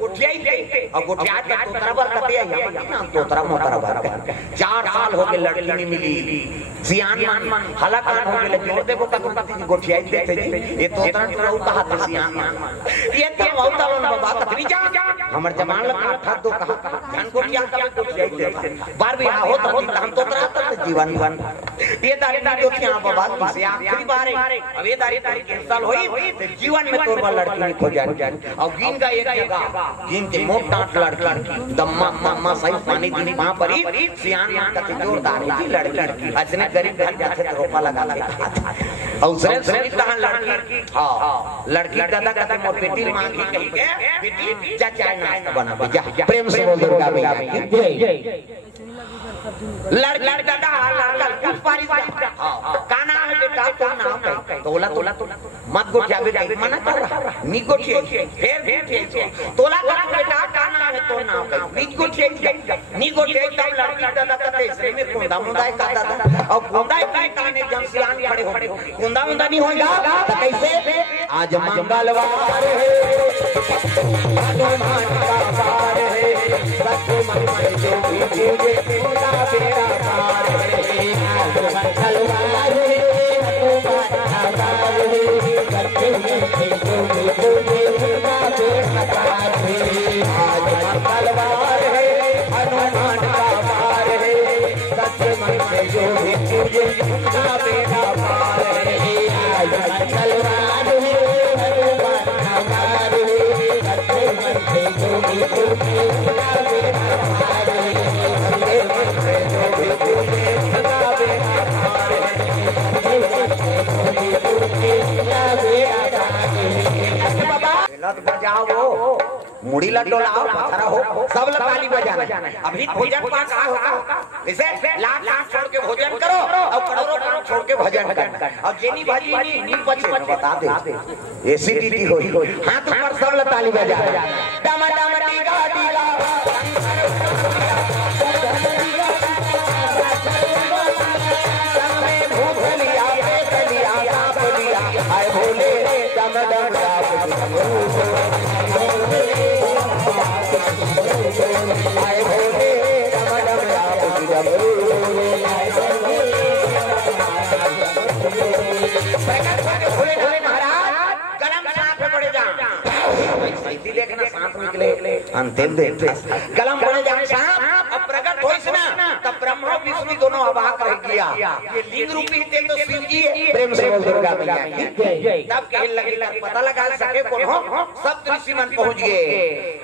गुठिया ही और गुठिया के तोतरा बर कते है ना तोतरा मोतरा बर 4 साल हो गए लड़की नहीं मिली सियान मान हलाकान हो गए जो देखो कत गुठिया ही देते ये तोतरा टराऊ कहा था सियान ये तो औता लोन बाबा तकरी जा हमर जमान लगा था तो कहा धन गुठिया का गुठिया ही देते बार भी हो तो हम तोतरा तक जीवन ये दारी जो थी बाबा से आखिरी बार अब ये दारी कैंसल होई जीवन में तोर लड़की नहीं खो जाए और गिन का एक जगह गिन के मोट डांट लड़की दम्मा मामा सही पानी दी वहां पर ही सियान मान का जोरदार थी लड़की असने गरीब घर जाके रोपा लगा के और उसने कहा लड़की हां लड़की दादा कहते मोर बेटी मां की कही के बेटी जा चाय नाश्ता बना जा प्रेम से बोल दुर्गा मैया जय लड़की दादा लड़का कुछ पारी का नाम है बेटा तो नाम तोला मत गोठिया बेटा मना कर नी गोठिया फिर तोला का बेटा का नाम है तो नाम नी गोठिया नी गोठिया तब लड़की दादा कहते इसमें में कुंदा मुंदा का दादा और कुंदा की काने जमसियान खड़े हो कुंदा मुंदा नहीं होगा तो कैसे आज मंगलवार है हनुमान का वार है सत्य मन जो भी पूजे खुदा बेड़ा पार है आज मंगलवार है हनुमान का वार है सत्य मन जो भी पूजे खुदा बेड़ा पार है आज मंगलवार है हनुमान का वार है सत्य मन जो भी पूजे खुदा बेड़ा पार है आज मंगलवार है हनुमान का वार है सत्य मन जो भी पूजे खुदा बेड़ा पार बजाओ मुड़ी लटोलाओ पथरा हो सब ताली बजाना अभी भोजन पास इसे लाख छोड़ के भोजन करो और करोड़ों छोड़ के भजन कर और जेनी भाजी नहीं बचे बता दे एसिडिटी होई हाथ ऊपर सब ताली बजा डमा डमा टीका टीला आए भोले डम डम आए भोले डम भोले महाराज कलम साथ में पड़े जा ऐसी देखना सांप निकले अंतिम देखते कलम पड़े जाए सांप अब प्रकट हो इसमें तब ब्रह्मा विष्णु दोनों अवाक रह गया ये लिंग रूपी थे तो शिव जी प्रेम से बोल दुर्गा मैया तब कहने लगे पता लगा सके कौन हो सब ऋषि मन पहुंच गए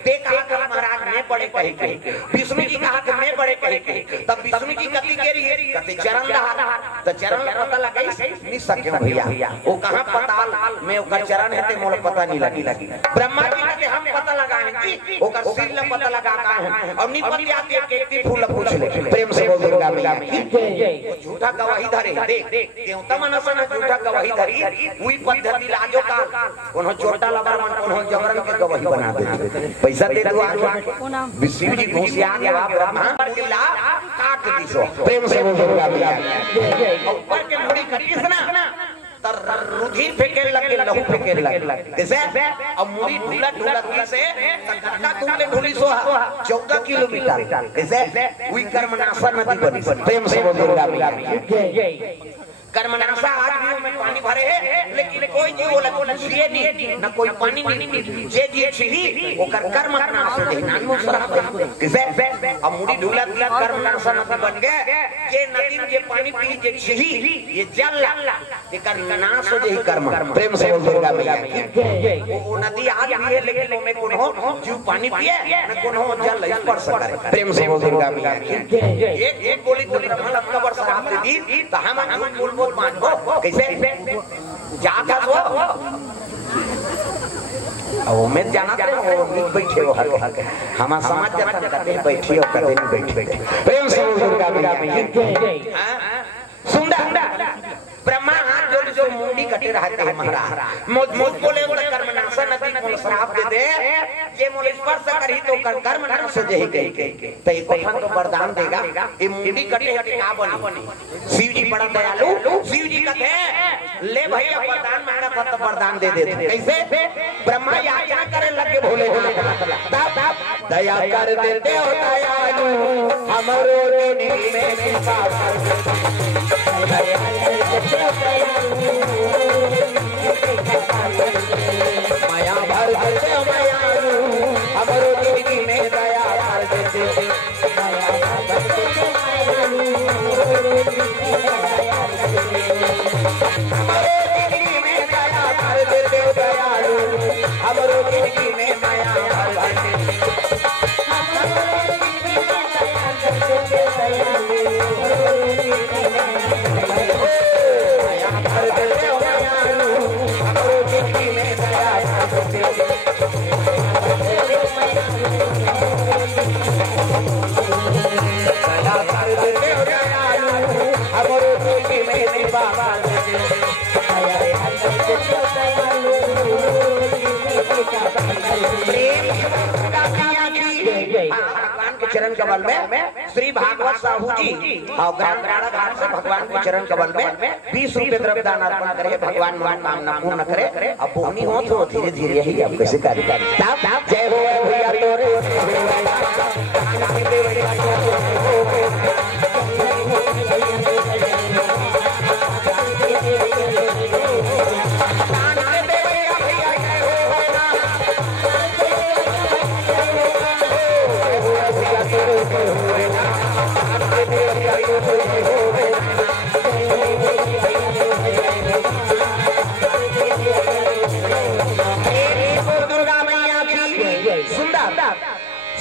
ते कहा कर महाराज मैं बड़े कहे कहे विष्णु जी कहा कि मैं बड़े कहे कहे तब विष्णु जी कति गेरी कति चरण रहा तो चरण में पता लगा नहीं सके भैया वो कहां पताल में ओकर चरण है ते मोल पता नहीं लगी ब्रह्मा जी कहते हम पता लगाए जी ओकर सिर में पता लगा का है और नहीं पता आती है के फूल पूछ ले प्रेम से बोल दुर्गा मैया झूठा गवाही धरे देख देवता मनसन झूठा गवाही धरी वही पद्धति लाजो का कोनो छोटा लबर मन कोनो जबरन के गवाही बना दे पैसा दे दो आके शिव जी घुसिया के आप ब्रह्मा पर के ला काट दीसो प्रेम से बोल दुर्गा मैया ऊपर के मुड़ी कृष्ण तर रुधि फेंके लगे लहू फेंके लगे कैसे अब मुड़ी ढूला ढूला से कटका तुमने ढूली सो 14 किलोमीटर कैसे हुई कर्मनाशा नदी बनी प्रेम से बोल दुर्गा मैया कर्मनाशा आदमियों में पानी भरे है लेकिन कोई जीव बोला ये नहीं न कोई पानी नहीं जे जी छिही वो कर्म नाश दे नानमो सरफ कैसे अब मुड़ी ढूला ढूला कर्मनाशा नदी बन गए जे नदी के पानी पी जे छिही ये जल ये कर्मनाश दे कर्म प्रेम से बोल दुर्गा मैया वो नदी आदमी है लेकिन में कौन हो जीव पानी पिए न कौन हो जल स्पर्श करे प्रेम से बोल दुर्गा मैया एक गोली तो ब्रह्मा लक्का वर्ष आप दी तो हम बोल मान को कैसे जाता वो अब मैं जाना करे वो नीच बैठे हो हम समाज जाता कहते बैठी हो कहते नहीं बैठे प्रेम से दुर्गा मैया सुंदर ब्रह्मा हाथ जोड़ जो मुंडी कटे रहते हैं महाराज मुझ बोले तो कर्मनाशा नदी को श्राप दे दे ये मोल स्पर्श करी तो कर्मनाश हो जाएगी तो एक कोठन तो वरदान देगा ये मुंडी कटे हटे का बनी शिव जी बड़ा दयालु शिव जी कहते हैं ले भैया वरदान मांगा था तो वरदान दे देते कैसे ब्रह्मा याचना करे लगे भोले तब दया कर देते हो दयालु हमरो नीली में कृपा माया भर देते हो दयालु हमरो नीली में दया कर देते माया भर देते हमरो नीली में दया कर देते हो दयालु हमरो नीली में माया भर देते भगवान के चरण कमल में श्री भागवत साहू जी और ग्राम घाट से भगवान के चरण कमल में 20 रुपए द्रव्य दान अर्पण करे भगवान कामना पूर्ण करे अब पूर्णी हो तो धीरे धीरे यही आप कैसे कार्य जय हो भैया तोरे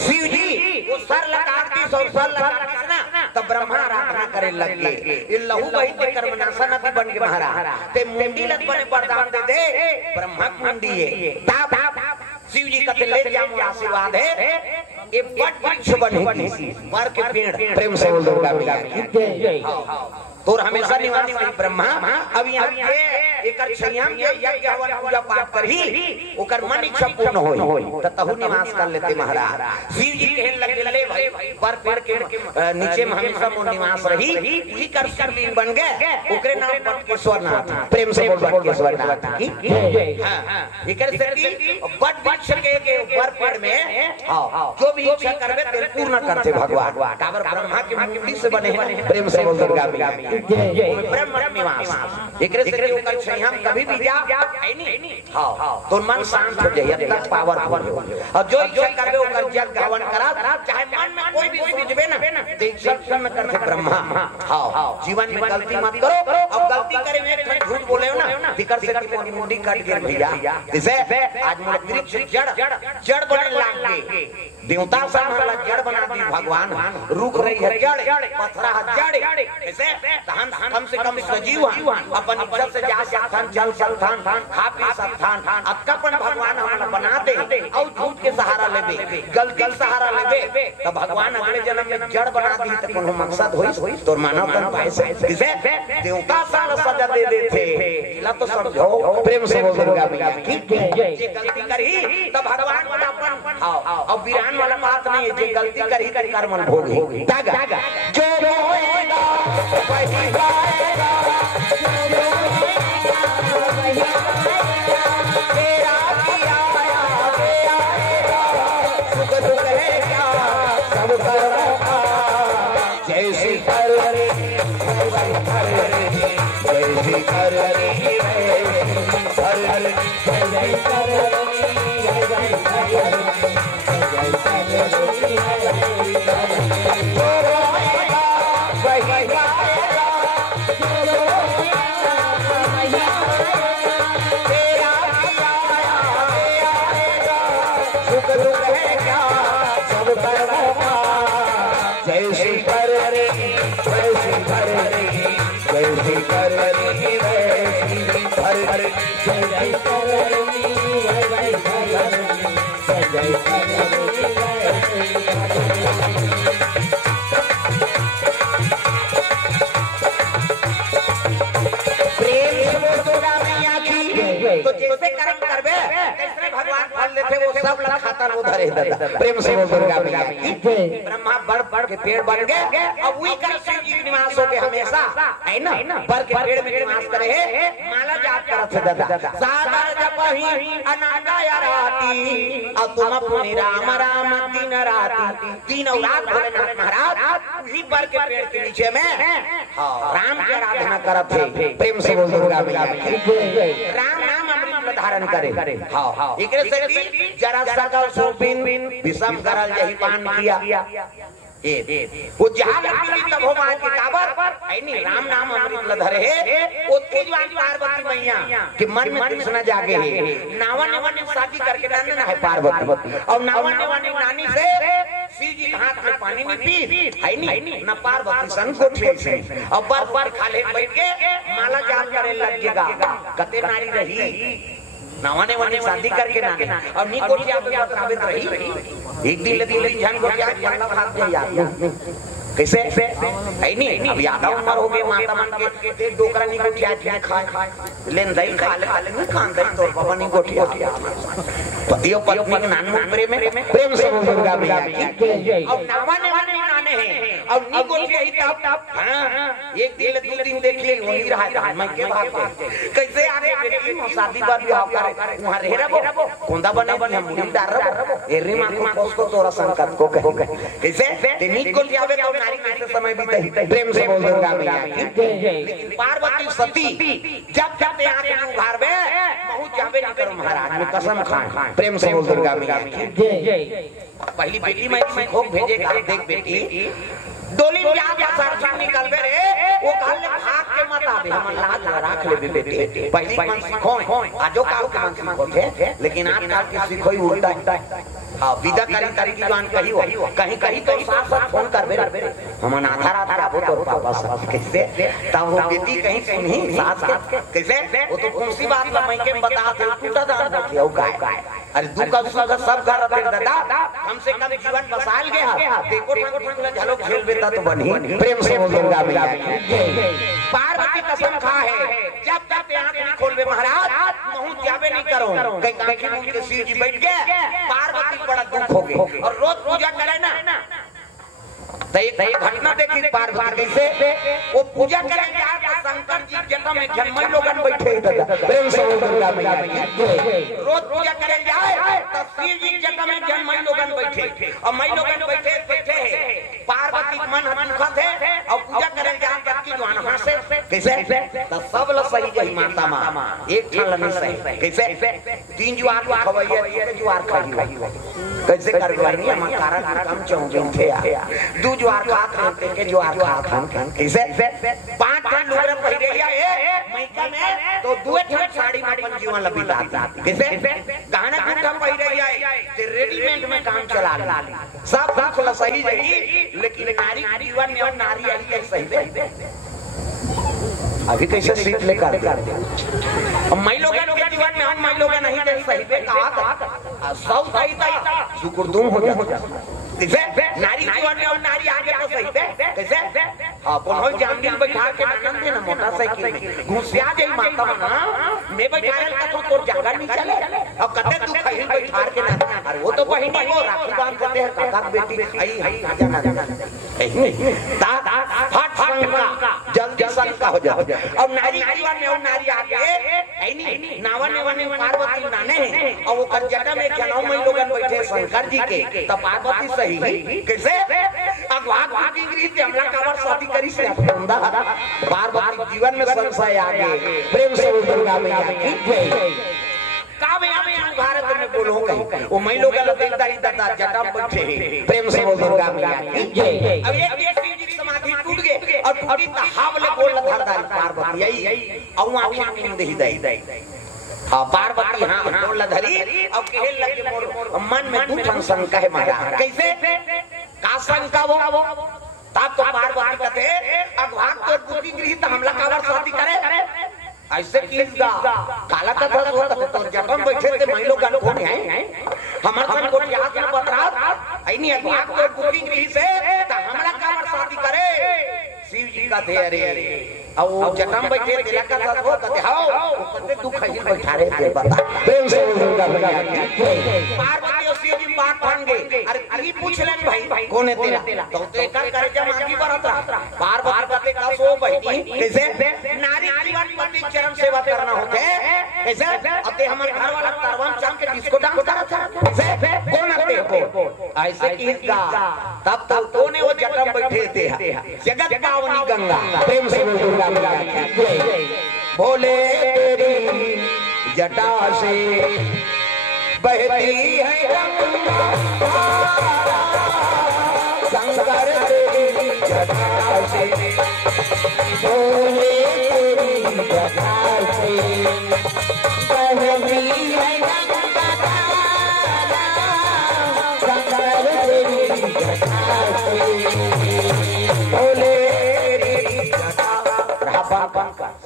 शिव जी वो सर लगाती सर लगाती ना तब ब्रह्मा आराधना करे लगे ये लहू वही ते कर्मनाशा नदी बन के महाराज ते मुंडी लग बने वरदान दे दे ब्रह्मा मुंडी है शिव जी का ले जाओ आशीर्वाद है ये बट वृक्ष बनेगी वर के पेड़ प्रेम से बोल दुर्गा मैया तो हमेशा निवासी वही ब्रह्मा अब यहाँ के एकर संयम के यज्ञ हवन पूजा पाठ कर ही ओकर मन इच्छा पूर्ण होई त तहु निवास कर लेते महाराज शिव जी कहन लगे ले भाई पर पेड़ के नीचे में हमेशा मोर निवास रही उही कर शिवलिंग बन गए ओकरे नाम बटकेश्वरनाथ प्रेम से बोल बटकेश्वरनाथ की हां एकर शक्ति बट वृक्ष के ऊपर पेड़ में जो भी इच्छा करबे ते पूर्ण करते भगवान काबर ब्रह्मा के मुंडी से बने हैं प्रेम से बोल दुर्गा मैया ब्रह्म निवास एकरे से ओकर संयम कभी भी जा है नहीं हां तो मन शांत हो जाए तक पावरफुल हो और जो इच्छा करबे ओकर जग गावन करा चाहे मन में कोई भी सोचबे ना देख सब में करते ब्रह्मा हां जीवन में गलती मत करो अब गलती करे में एक झूठ बोले हो ना फिकर से की मुंडी काट के भैया जैसे आज मोर वृक्ष जड़ बने लाग गए देवता सामने जड़ बना दी भगवान रुक रही है जड़ पथरा जड़ ऐसे कम से कम सजीव अपन इच्छा से जा सकथन चल सकथन खा पी सकथन अक्कापन भगवान हमारा बना दे और झूठ के सहारा लेबे गलती सहारा लेबे तो भगवान अगले जन्म में जड़ बना दी तो कोनो मकसद होई तो मानव तन पाए से जैसे देवता साल सजा दे देते इला तो समझो प्रेम से बोल दुर्गा मैया की जे गलती करही तो भगवान वाला अपन और वीरान वाला बात नहीं है जे गलती करही कर कर्मन भोगी तागा जो होएगा वही गाएगा तेरा किया आएगा सुख दुख है क्या सब कर्मों का जैसी कर जैसी कर प्रेम सब लोग खाता वो धरे दादा प्रेम से बोल दुर्गा मैया की ब्रह्मा बड़ के पेड़ बन गए अब वही कर शिव जी निवास हो गए हमेशा है ना बड़ के पेड़ में निवास करे है माला जाप करत है दादा सागर जपहि अनंगा राती अब तुम पुनि राम राम दिन राती दिन और रात भोलेनाथ महाराज उसी बड़ के पेड़ के नीचे में राम की आराधना करत है प्रेम से बोल दुर्गा मैया की राम नाम अमृत धारण करे हां एकरे से जरा सकल सोपिन विषम करल यही पान किया वो जहां लगी तब हो मान के काबर ऐनी राम नाम अमृत धरे है ओती जवान पार्वती मैया के मन में कृष्ण जागे है नावन ने शादी करके नंदन है पार्वती और नावन ने नानी से शिव जी हाथ में पानी में पी है नी न पार्वती सन को ठेक से और पर खाले बैठ के माला जाप करे लगेगा कते नारी रही नावाने वाने शादी करके ना और नी को जाप साबित रही एक दिन लदी जान को क्या जंगला भाग जाए कैसे है नहीं अब यादा उम्र हो गए माता मन के डोकरा नी को क्या खाए लेन दही खा ले नहीं खान दही तो बाबा नी को क्या पतियों पत्नी नानू प्रेम से दुर्गा मैया की अब नावाने वाने नाने हैं अब नी को यही तब हां एक दिन दो दिन देख लिए वही रहा मैं के भाग कैसे आगे बेटी शादी बात भी आप करे वहां रह रहो कोंदा बने हम मुड़ी डार रहो एरी मां को उसको तोरा संकट को कहे कैसे ते नी को जावे तो नारी कैसे समय बीते प्रेम से बोल दुर्गा मैया की लेकिन पार्वती सती जब आंख उघारबे बहुत जावे नहीं करो महाराज में कसम खाए प्रेम से बोल दुर्गा मैया की पहली बेटी मैं खोक भेजेगा देख बेटी डोली में जा सरसों निकलबे रे वो काल ने भाग के मत आबे हम लाज राख लेबे बेटी पहली मन सिखो आजो काल के मन सिखो थे लेकिन आज काल के सिखोई उल्टा हां विदा करी तारी की जान कही हो कहीं तो साथ साथ फोन करबे हम आधा रात आबो तो पापा साहब कैसे तब वो बेटी कहीं सुनी साथ साथ कैसे वो तो कौन सी बात ला मैं के बता दे टूटा दान रखियो काय अरे दुख सुख सब घर रखे दादा हमसे कम जीवन बसाल गया देखो ठाकुर झलो खेल बेटा तो बनी प्रेम से बोल दुर्गा मैया पार्वती कसम खा है जब तक आंख नहीं खोलबे महाराज नहु जावे नहीं करो कहीं आंखें मूंद के शिव जी बैठ गए पार्वती बड़ा दुख हो गए और रोज पूजा करे ना तो एक घटना देखी पार्वती कैसे वो पूजा करे जा शंकर जी जटा में जन्मई लोगन बैठे प्रेम से बोल दुर्गा मैया रोज पूजा करे जाए तो शिव जी जटा में जन्मई लोगन बैठे और मई लोगन बैठे है पार्वती मन दुखत है और पूजा करे जा जबकि जवान हंसे कैसे तो सब ल सही गई माता मां एक क्षण नहीं सही कैसे तीन जुआर खवैया तीन जुआर खाई कैसे करवाई हम कारण कम चाहूंगे थे दू जुआर खात रहते के जुआर खात कैसे पांच ठन लोग पहिरे ए मैका में तो दुए ठन साड़ी में अपन जीवन बिता कैसे गहना गुंठा पहिरे ते रेडीमेड में काम चला ली सब कुछ सही रही लेकिन नारी जीवन में और नारी आई सही अभी कैसे सीट लेकर मैं लोग के जीवन में हम मैं लोग नहीं दे सही पे कहा सब सही था सुकुरदुम हो जा कैसे नारी जीवन में और नारी आगे तो सही पे कैसे अपन हो जामदिन बैठा के आनंद ना मोटरसाइकिल में घुसिया जाई माता मां मैं बैठाल का तो तोर जगह नहीं चले अब कते तू खहिल बैठा के ना अरे वो तो बहिनी को राखी बांध देते हैं काका बेटी आई जाना ता फट शंका जल्दी शंका हो जा अब नारी जीवन में और नारी आगे है नहीं नावन ने पार्वती नाने हैं और वो कर जटा में जनौ में लोगन बैठे शंकर जी के तब पार्वती सही कैसे अगवा की रीत हमला कावर शादी करी से बंदा पार्वती जीवन में संशय आगे प्रेम से दुर्गा मैया की जय कावे हमें भारत में बोलो कहीं वो मैं लोग देखता ही दादा जटा बैठे प्रेम से दुर्गा मैया की जय अब एक शिव जी की समाधि टूट गए और टूटी त हावले बोल धरदारी पार्वती यही औ आंखें नींद ही दई पार्वती हां बोल धरी अब कहल लगे मोर मन में तू शंका है महाराज कैसे का शंका वो तब तो पार्वती कहते अगवाक तो बुद्धि गृह त हमला कावर शादी करे ऐसे कीगा काला का था तो जब बैठे थे मैं लोग को हैं हमर सन को याद में बतरा ऐनी अगवाक तो बुद्धि गृह से त हमला कावर शादी करे शिव जी का थे अरे और जन्म बैठे दिला का था वो कहते हां कहते तू खजिल बैठा रहे थे बता प्रेम से दुर्गा मैया की पार्वती बात ठान गए। अरे की पूछ लेन भाई कौन है तेरा तो एकर करे जब मांगी बरत रहा बार बार कहते का सो बहनी कैसे नारी जीवन पति चरण सेवा करना होते कैसे अते हमर घर वाला तरवन चाम के डिस्को डांस करत था कैसे कौन आते हो ऐसे की गा तब तब कोने वो जटम बैठे थे जगत पावनी गंगा प्रेम से दुर्गा मैया की बोले तेरी जटा से बहती है गंगा शंकर तेरी जटा से बोले तेरी जटा से बहती है गंगा शंकर तेरी जटा से बोले तेरी जटा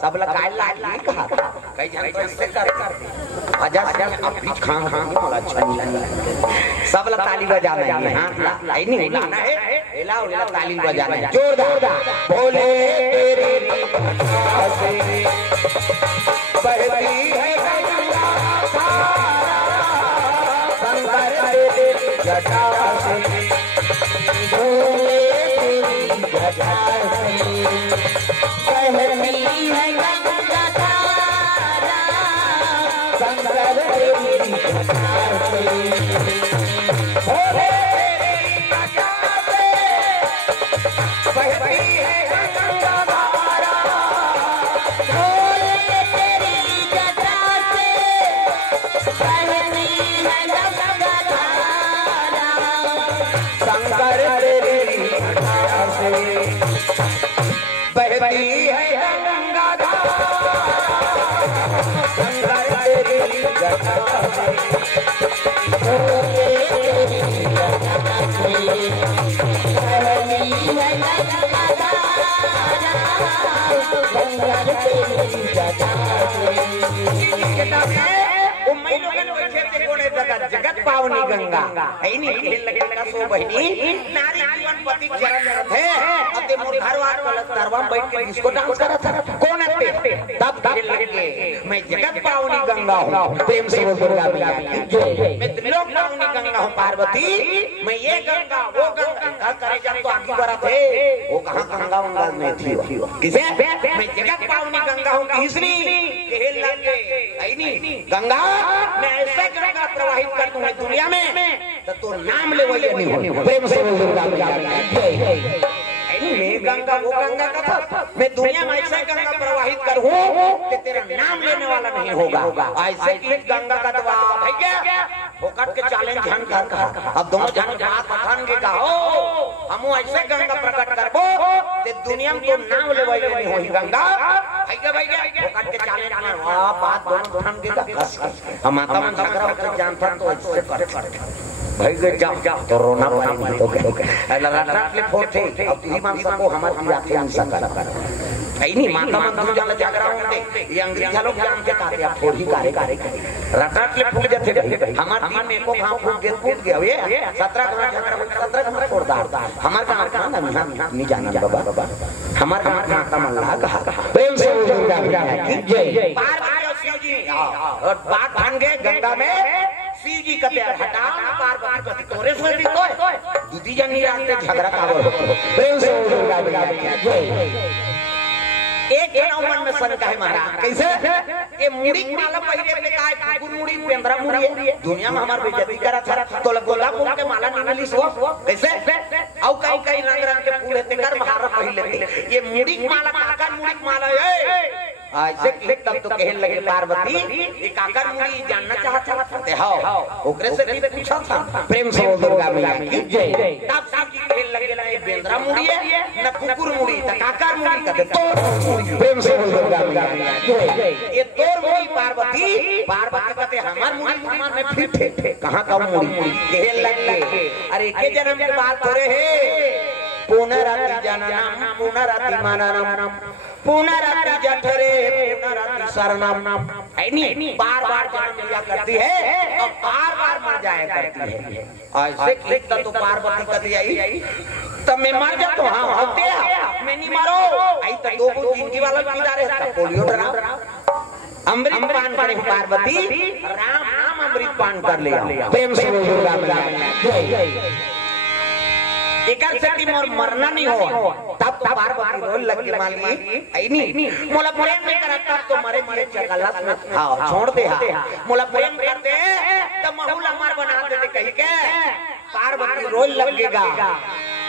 सब लगाए लाल कहा कई जन तो इससे कर हजार अब बीच खां बड़ा अच्छा नहीं सब लोग ताली बजाना है हां नहीं लाना है हिलाओ हिलाओ ताली बजाना है जोरदार बोले तेरी जटा से बहती है गंगा शंकर तेरी जटा से बोले तेरी जटा से बहती है गंगा शंकर तेरी जटा से बोले तेरी जटा से बहती है गंगा धारा बोले तेरी जटा से बहती है गंगा धारा शंकर तेरी जटा से बहती है गंगा धारा शंकर तेरी जटा से बोले तेरी जटा से बहती है गंगा धारा शंकर तेरी जटा से उम्मीद जगत पावनी गंगा है नहीं खेल लगे का सो बहनी नारी जीवन पति चरण है अते मोर घरवार वाला तरवा बैठ के डिस्को डांस करत था कौन है तब खेल लगे मैं जगत पावनी गंगा हूं प्रेम से दुर्गा मैया की मैं त्रिलोक पावनी गंगा हूं पार्वती मैं ये गंगा वो गंगा करे जब तो आगे बढ़ा थे वो कहां गंगा गंगा में थी किसे मैं जगत पावनी गंगा हूं किसनी खेल लगे है नहीं गंगा मैं ऐसे गंगा प्रवाहित कर दूं दुनिया में तो नाम ले वही नहीं हो प्रेम से दुर्गा मैया नहीं गंगा वो गंगा का था मैं दुनिया में ऐसे गंगा प्रवाहित करूं कि तेरा नाम लेने वाला नहीं होगा ऐसे की गंगा का दवा भैया फोकट के चैलेंज ध्यान कर अब दोनों जन बात पठान के कहो हम ऐसे गंगा प्रकट करबो ते दुनिया में तो नाम ले वही नहीं होई गंगा भैया फोकट के चैलेंज में वाह बात दोनों पठान के का हम माता मन झगड़ा होकर जानता तो ऐसे कर भाई गए जाओ तो रोना पानी तो क्या लगातार ले फोटे अब तीन मानसा को हमारी आंखें नहीं सका है नहीं माता मन दूर जाना जागरा होते ये अंग्रेज लोग जान के काटे आप थोड़ी कारे रटाट ले फूट जाते भाई हमार टीम में को भाव फूट गया ये 17 घंटा झगड़ा 17 घंटा छोड़दार हमार का नाम नहीं जाना बाबा हमार का मन लगा कहा प्रेम से दुर्गा मैया की जय पार आयो शिव जी और बात भान गए गंगा में शिव जी का प्यार हटा पार्वती तोरे से भी तो दूधी जन रास्ते झगड़ा कावर हो प्रेम से दुर्गा मैया की जय एक मन में शंका है महाराज कैसे ये मुड़ी माला पहले के काय कुकुर मुड़ी पेंद्रा मुड़ी दुनिया में हमार बेइज्जती करा था तो गोला फूल के माला नहीं मिली सो कैसे औ कई रंग के फूल लेते कर महारा पहले ये मुड़ी माला काकर मुड़ी माला है ऐसे क्लिक तब तो कहने लगे पार्वती ये काकर मुड़ी जानना चाहते थे हां ओकरे से भी पूछा था प्रेम से दुर्गा मैया की जय तब सब जी कहने लगे ना ये बेंद्रा मुड़ी है ना कुकुर मुड़ी त काकर मुड़ी कहते तो प्रेम से दुर्गा मैया की जय ये तोर मुड़ी पार्वती कहते हमार मुड़ी में फिट है कहां का मुड़ी कहने लगे अरे के जन्म के बात हो रहे है पुनराति जननम पुनराति मननम पुनराति जठरे पुनराति शरणम है नहीं बार-बार जन्म लिया करती है और बार-बार मर जाया करती है ऐसे क्लिक तो पार्वती कहती आई तब मैं मर जाता हूं हां होते मैं नहीं मारो आई तो दो जिंदगी वाला पीड़ा रहता पोलियो डरा अमृत पान करे पार्वती राम नाम अमृत पान कर लिया। प्रेम से बोल दुर्गा मैया जय। एकर से मोर मरना नहीं हो तब तो पार्वती रोल लगी माली आई नहीं मोला प्रेम में करा तब तो मरे मरे चकलस में हां छोड़ दे मोला प्रेम करते तो महूला मार बना देते कहीं के पार्वती रोल लगेगा।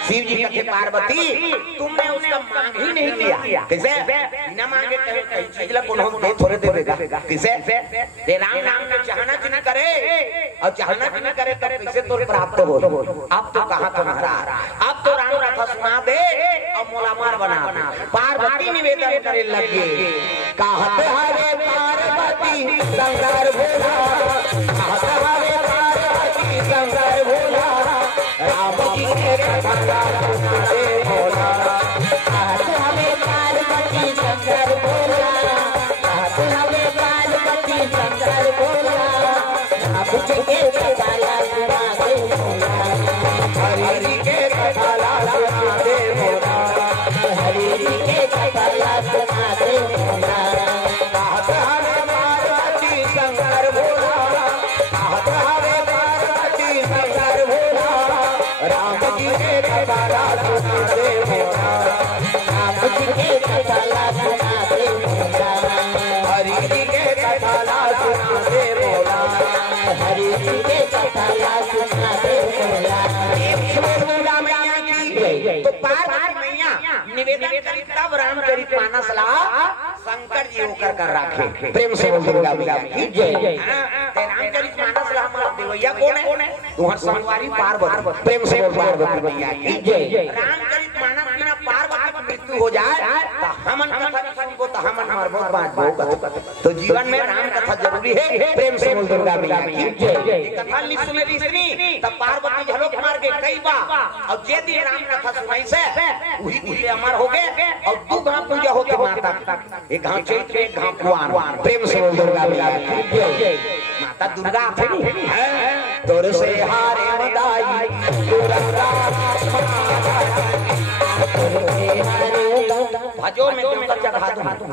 शिव जी कहते पार्वती तुमने उसका मांग ही नहीं किया। कैसे बिना मांगे कहीं चीज ला कौन दे थोड़े दे देगा। कैसे दे राम नाम का चाहना कि नहीं करे और चाहना कि नहीं करे करे कैसे तो प्राप्त हो। अब तो कहा तुम्हारा अब तो राम कथा सुना दे और मोला मार बना। पार्वती निवेदन करे लगे कहते हरे पार्वती शंकर भोला कहते हरे पार्वती शंकर भोला राम जी के कथा सुना दे भोला कहते हमें पार्वती शंकर भोला कहते हमें पार्वती शंकर भोला राम जी के कथा सुना दे भोला हरि जी के कथा सुना दे भोला हरि जी के कथा सुना दे भोला कहते हमें पार्वती शंकर भोला कहते हमें पार्वती शंकर भोला राम जी के कथा सुना दे भोला राम जी के कथा सुना दे भोला हरि जी के कथा सुना दे भोला हरि जी के कथा सुना दे भोला। तो पार्वती मैया निवेदन करी तब रामचरित मानस ला शंकर जी होकर कर रखे। प्रेम से बोल दुर्गा मैया की जय। रामचरित मानस ला हमारा देवैया कौन है तुम्हार संगवारी पार्वती। प्रेम से बोल पार्वती मैया की जय। रामचरित मानस बिना पार्वती की मृत्यु हो जाए तो हमन कथा सुनको तो हमन मरबो बात तो जीवन में राम कथा जरूरी है। प्रेम से बोल दुर्गा मैया की जय। कथा नहीं सुने ऋषि तब पार्वती झलोक मार के कई बार और जे दिन राम कथा सुनाई से वही दिन अमर हो गए और दो घाव पूजा होते माता एक घाव चैत एक घाव कुआर। प्रेम से बोल दुर्गा मैया की जय। माता दुर्गा तोर से हारे मदाई दुर्गा भजो में देवता चढ़ा दूं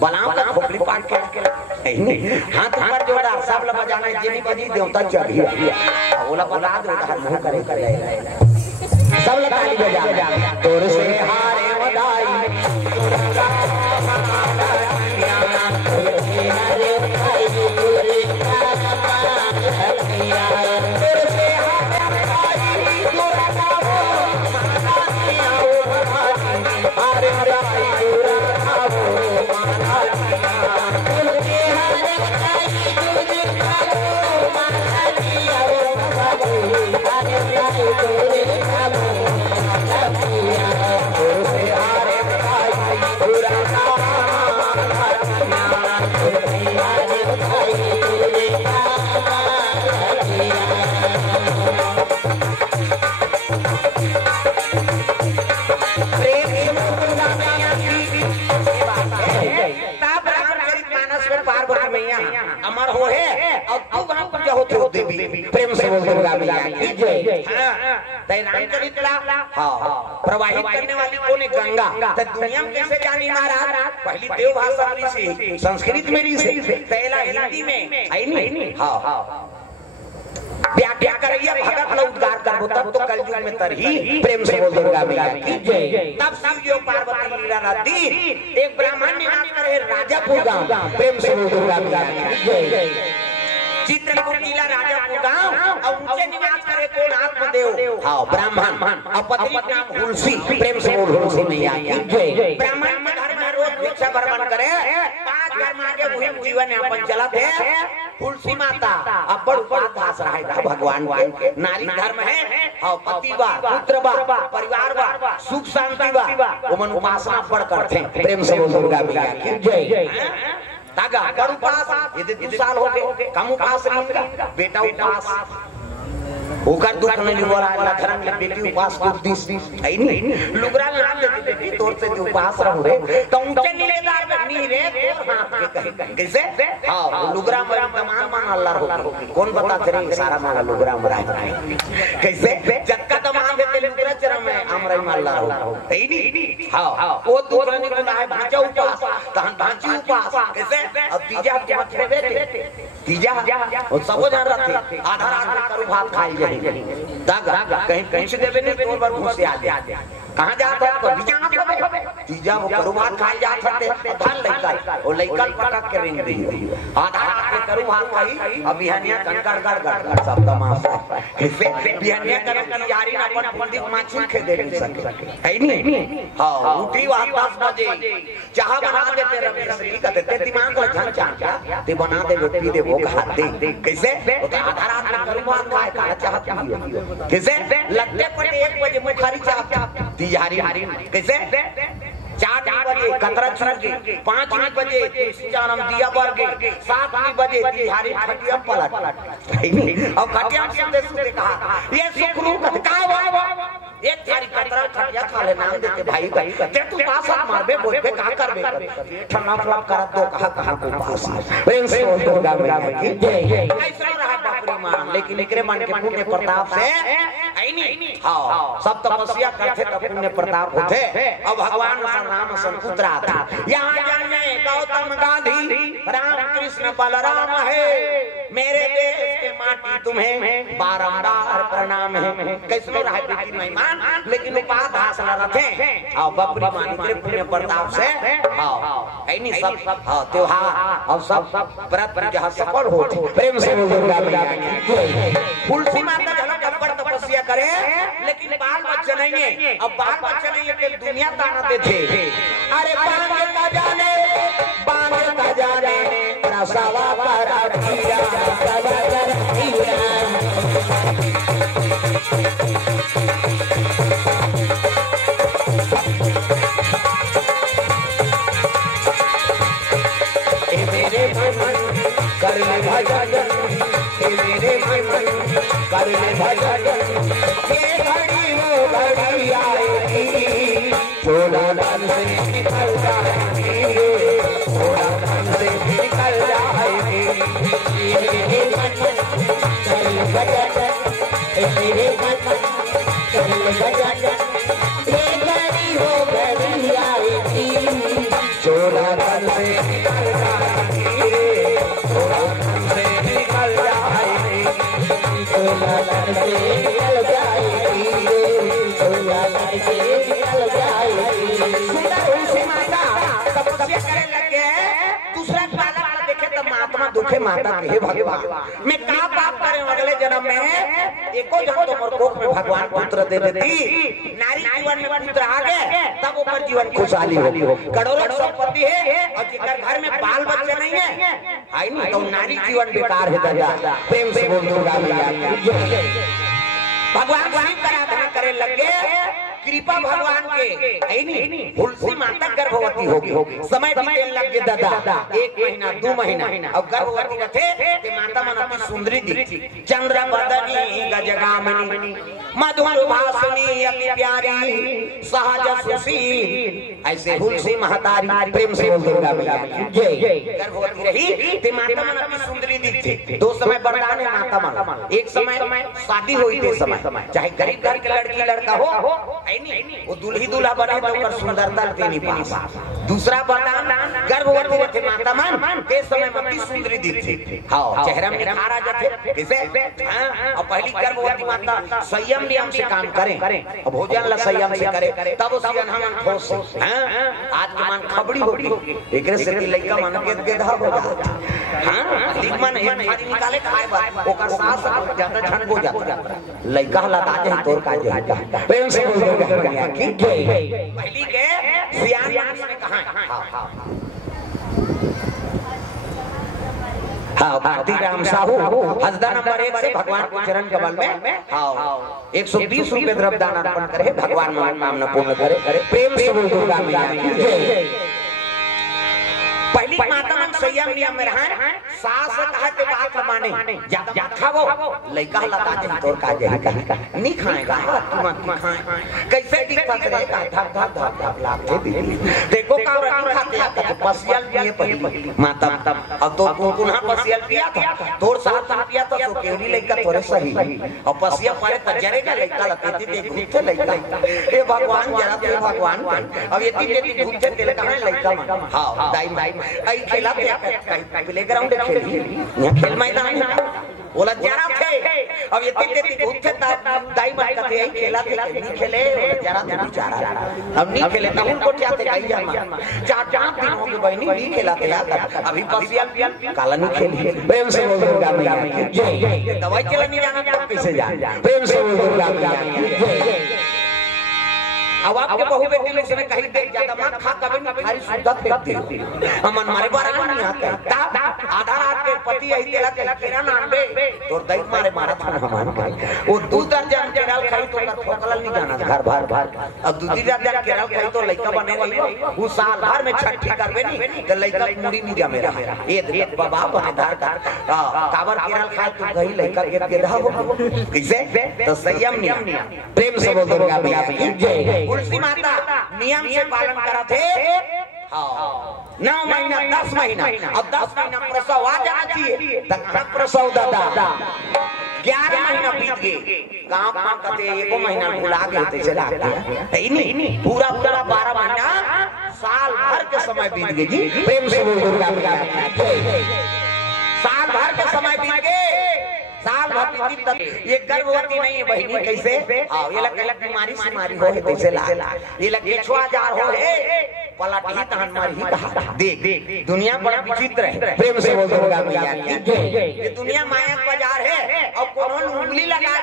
बलाम का खोपड़ी काट के हाथ ऊपर जोड़ा सब ला बजाना जेनी बजी देवता चढ़ गया बोला बला दो उधर मुंह करे सब ला ताली बजा तोर से हारे मदाई दुर्गा अमर हो है और तू कहां पूजा होते हो देवी। प्रेम से बोल दुर्गा मैया की जय। हां रामचरित हां प्रवाहित करने वाली कौन है गंगा तो दुनिया में कैसे जानी महाराज पहली देव भाषा ऋषि संस्कृत में ऋषि पहला हिंदी में आई नहीं। हां व्याख्या करिए भगत ला उद्गार करबो तब तो कलयुग में तरही। प्रेम से बोल दुर्गा मैया की जय। तब शिव जी पार्वती लीला राती एक ब्राह्मण निवास करे राजापुर गांव। प्रेम से बोल दुर्गा मैया की जय। चित्रकूट जिला राजापुर गांव और ऊंचे निवास करे कौन आत्मदेव हां ब्राह्मण और पत्नी नाम हुलसी। प्रेम से बोल हुलसी मैया की जय। ब्राह्मण में घर में रोज भिक्षा भरवन करे 5 घर में आगे वही जीवन यापन चलत है। तुलसी माता अब बड़ उपास रहा है भगवान के नारी धर्म है और पति बा पुत्र बा परिवार बा सुख शांति बा ओमन उपासना पढ़ करते। प्रेम से बोल दुर्गा मैया की जय। तागा बड़ उपास यदि 2 साल हो गए कम उपास नहीं बेटा उपास ओकर दुख नहीं बोला लखरन के बेटी उपास को 20 है नहीं लुगरा नाम देती बेटी तोर से उपास रहो रे तो ऊंचे नीलेदार नहीं रे तोर हाथ के कहे कैसे हां लुगरा में तमाम मान अल्लाह हो कौन बता तेरे सारा मान लुगरा मरा कैसे जक्का तमाम देते लुगरा चरम में हम हमरा माल ला हो है नी हां वो दूसरा ने बोला है भांजा उपास तहन भांजी उपास कैसे अब तीजा के मत देते तीजा और सबो जान रहे आधा रात करू भात खाई जाए दागा कहीं कहीं से देवे ने तोर बार घुस आ जाए कहां जाता है तो तीजा वो करू भात खाई जात हते धन लइका ओ लइका पटक के रेंग दी आधा रात के करू भात खाई अब बिहानिया कनकर गड़ सब तमाशा कैसे बिहानिया कर यारी ना अपन पंडित माछी खे दे सके है नी हां उठी वहां 10 बजे चाह बना देते रमेश जी कहते ते दिमाग को झन चाह ते बना दे रोटी दे वो खा दे कैसे आधा रात में करू भात खाए का चाहती कैसे लगते पर 1 बजे मुखारी चाह तिहारी कैसे 4 बजे कतरा छर के 5 बजे तुलसीजानम दिया बर के 7 बजे तिहारी खटिया पलट अब खटिया से कहा ये सुखरू का एक थारी कतरा खटिया खा ले नाम देते भाई ते तू पासा मारबे बोलबे का करबे ठन्ना फ्लॉप करत तो कहा को पास प्रेम से दुर्गा मैया की जय कैसा रहा बापरी मां लेकिन एकरे मन के पुण्य प्रताप से आई नी हां सब तपस्या करते तो पुण्य प्रताप होते अब भगवान राम संपुत्रा था यहां जाने गौतम गांधी राम कृष्ण बलराम है मेरे देश के माटी तुम्हें बारंबार प्रणाम है कैसे रहा बेटी मेहमान लेकिन उपास न रखे और बपरी मानी तेरे पुण्य प्रताप से हां है नी सब हां त्योहार और सब व्रत पूजा सफल होते प्रेम से दुर्गा मैया की तुलसी माता झलक अकबर तपस्या करे लेकिन बाल बच्चे नहीं है अब बाल बच्चे नहीं है कि दुनिया तानते थे अरे बांग का जाने रसावा पर हीरा कर ले भजन मेरे मन कर ले भजन ये घड़ी वो घड़ी आएगी छोड़ा धन से निकल जाएगी छोड़ा धन से निकल जाएगी मेरे मन कर ले भजन मेरे मन कर ले भजन ये घड़ी वो घड़ी आएगी छोड़ा धन से निकल जाएगी दुखे माता के हे भगवान मैं का पाप करे अगले जन्म में एको जन्म तो मोर कोख में भगवान पुत्र दे देती नारी जीवन में पुत्र आ गए तब ऊपर जीवन खुशहाली होगी करोड़ों संपत्ति है और जिकर घर में बाल बच्चे नहीं है आई नहीं तो नारी जीवन बेकार है दादा प्रेम से बोल दुर्गा मैया भगवान शिव का आराधना करे लगे कृपा भगवान के है नी तुलसी माता गर्भवती होगी समय बीते लगे दादा 1 महीना 2 महीना और गर्भवती रथे ते माता मन अपनी सुंदरी दिखती चंद्र बदनी गजगामिनी मधुर भाषिणी अति प्यारी सहज सुशील ऐसे तुलसी महतारी प्रेम से दुर्गा मैया जय गर्भवती रही ते माता मन अपनी सुंदरी दिखती 2 समय वरदान है माता मन एक समय शादी हुई थे समय चाहे गरीब घर के लड़की लड़का हो वो दुल्ही दूल्हा बने तो कर सुंदरता के नहीं पास दूसरा वरदान गर्भवती थे माता मन ते समय मती सुंदरी दिखती हां चेहरा में निखार आ जाते कैसे हां और पहली गर्भवती माता संयम नियम से काम करें और भोजन ला संयम से करे तब उस हम ठोस हां आज के मन खबड़ी होगी एकरे से लइका मन के गेधा हो जाता हां ठीक मन है खाली निकाले खाए बात ओकर सास ज्यादा झन हो जाता लइका ला ताजे तोर का जाता प्रेम से दुर्गा की जय पहली के सियान ने कहा हां भारती राम साहू हजदा नंबर 1 से भगवान के चरण कमल में हां 120 रुपए द्रव्यदान अर्पण करे भगवान मनोकामना पूर्ण करे प्रेम से दुर्गा मैया की जय पहली माता मन संयम नियम में रहा सास कहते बात माने ज्यादा खाओ लइका लता दे तोर का जही का नहीं खाएगा तुम खाए कैसे दिखत रहेगा धप धप धप धप लाभ दे देखो देखो का रखी खाते आता तो पसियल पिए पहली माता अब तो पुनः पसियल पिया था तोर 7 रुपया तो केवरी लइका तोरे सही और पसिया पारे तजरेगा लइका लतेती दे घूमते लइका ए भगवान जरा ते भगवान अब यति देती घूमते तेल कहां लइका हां दाई आई खेला प्लेग्राउंड खेली यहां खेल मैदान बोला जरा थे अब ये तीन उठे दाई मत कहते हैं खेला थे नहीं खेले जरा तो बेचारा अब नहीं खेले तो उनको चाहते कहीं जाना 4-5 दिन हो गए बहनी नहीं खेला थे अभी पसियल काला नहीं खेली प्रेम से बोल दुर्गा मैया जय दवाई चला नहीं जाना तो कैसे जाए प्रेम से बोल दुर्गा मैया जय अब आपके बहू बेटी लोग से कहीं देख जाता मां खा कभी नहीं खाली शुद्ध फेंकती हमन मारे बारे नहीं आता आधा रात के पति आई तेरा केरा नांबे तो दई मारे मारा था हमान का वो 2 दर्जन केरा खाई तो ठोकल नहीं जाना घर भर अब 2 दर्जन केरा खाई तो लइका बने रही वो साल भर में छठी करबे नहीं तो लइका मुड़ी नहीं जा मेरा ए बाबा बने धार काबर केरा खाए तो गई लइका के रहा कैसे तो संयम नियम प्रेम से बोल दुर्गा मैया जय तुलसी माता नियम से पालन करा थे 9 महीना 10 महीना अब 10 महीना प्रसव आ जाना चाहिए तक प्रसव दादा 11 महीना बीत गए गांव में कहते एको महीना भुला गए थे चला गया नहीं पूरा 12 महीना साल भर के समय बीत गए जी प्रेम से बोल दुर्गा मैया साल भर के समय बीत गए साल भर तक ये गर्भवती नहीं है बहनी कैसे आओ ये लग बीमारी हो है कैसे ला ये लग केछुआ जार हो है पलट ही तहन मारी ही कहा देख दुनिया बड़ा विचित्र है प्रेम से बोल दुर्गा मैया ये दुनिया माया बाजार है और कौन उंगली लगा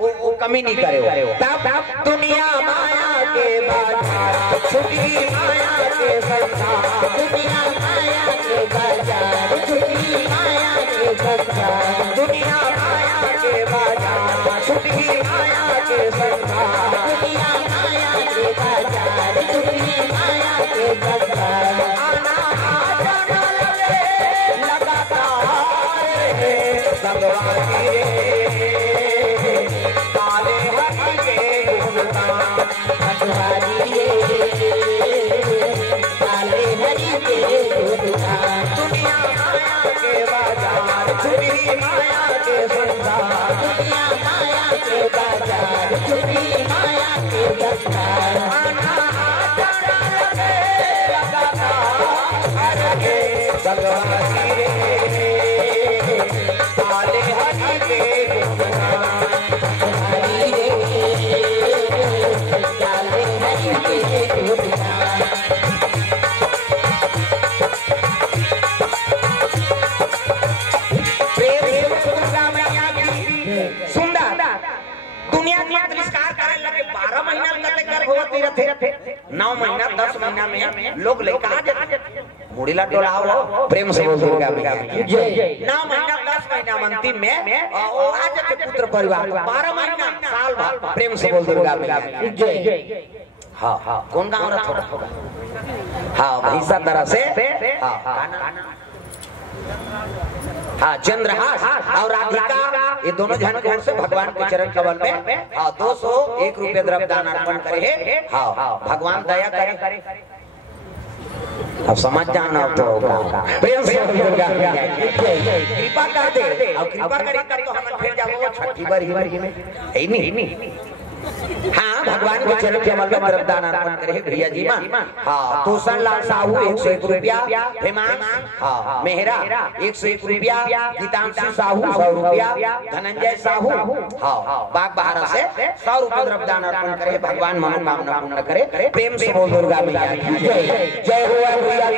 वो कमी नहीं करे तब दुनिया माया के बाजार छुटी माया के संसार दुनिया माया के बाजार छुटी माया के संसार दुनिया माया के बाजार छुटी माया के संसार दुनिया माया के बाजार छुटी माया के संसार आना जाना लगे लगातार भगवान रे काले हरि के गुणगान भगवान काले हरि के गुणगान दुनिया माया के बाजार छुटी माया के संसार दुनिया माया के बाजार छुटी माया के संसार आना जाना लगे लगातार रे भगवान रे काले हरि के गुणगान हरि रे काले हरि के गुणगान दुनिया तिरस्कार करे लगे 12 महीना लगे गर्भवती रहते 9 महीना 10 महीना में लोग लेकर आ जाते मुड़ीला डोलाओ प्रेम से बोल दुर्गा मैया जय 9 महीना 10 महीना अंतिम में वो आ जाते पुत्र परिवार 12 महीना साल भर प्रेम से बोल दुर्गा मैया जय हां कौन गांव रहा होगा हां भैंसा तरह से हाँ चंद्रहास और राधिका ये दोनों जन को से भगवान के चरण कमल में 201 रुपये द्रव्य दान अर्पण करे हाँ भगवान दया करे अब समझ जाना तो प्रेम से दुर्गा मैया कृपा कर दे और कृपा करे तो हम फिर जाओ छठी बार ही में नहीं हाँ भगवान के चरण कमल में द्रव्य दान अर्पण करे भैया जी हाँ तोसन लाल साहू 101 रुपया हेमांश हाँ मेहरा 101 रुपया गीतांशु साहू 100 रुपया धनंजय साहू हाँ बाग बहारा से 100 रुपया द्रव्य दान अर्पण करे भगवान मनोकामना पूर्ण करे प्रेम से बोल दुर्गा मैया जय जय हो भैया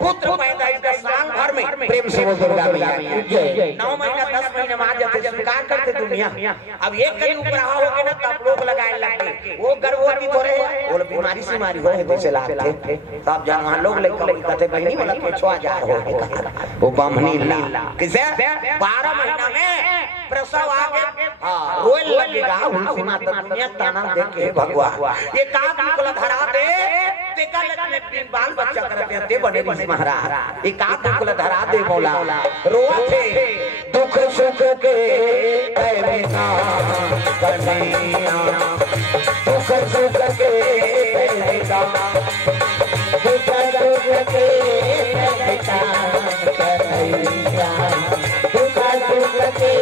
पुत्र पैदा साल भर में प्रेम से बोल दुर्गा मैया 9 महीना 10 महीने में आ जाते स्वीकार करते दुनिया अब एक कहीं ऊपर रहा होगे ना तब लोग लगाए लगे वो गर्भवती थोड़े वो बीमारी से मारी हो जैसे लाते तब जहां वहां लोग लेकर कहते बहनी वाला के 6000 हो वो बामनी ला किसे 12 महीना में प्रसव आ गया हां रोए लगेगा उसी माता दुनिया ताना देख के भगवान ये का निकला धरा दे तेका लगे बाल बच्चा करते थे बने ऋषि महाराज ये का निकला धरा दे मौला रोते दुख सुख के बिना कन्हैया दुख सुख के बिना दुख सुख के बिना कन्हैया दुख सुख के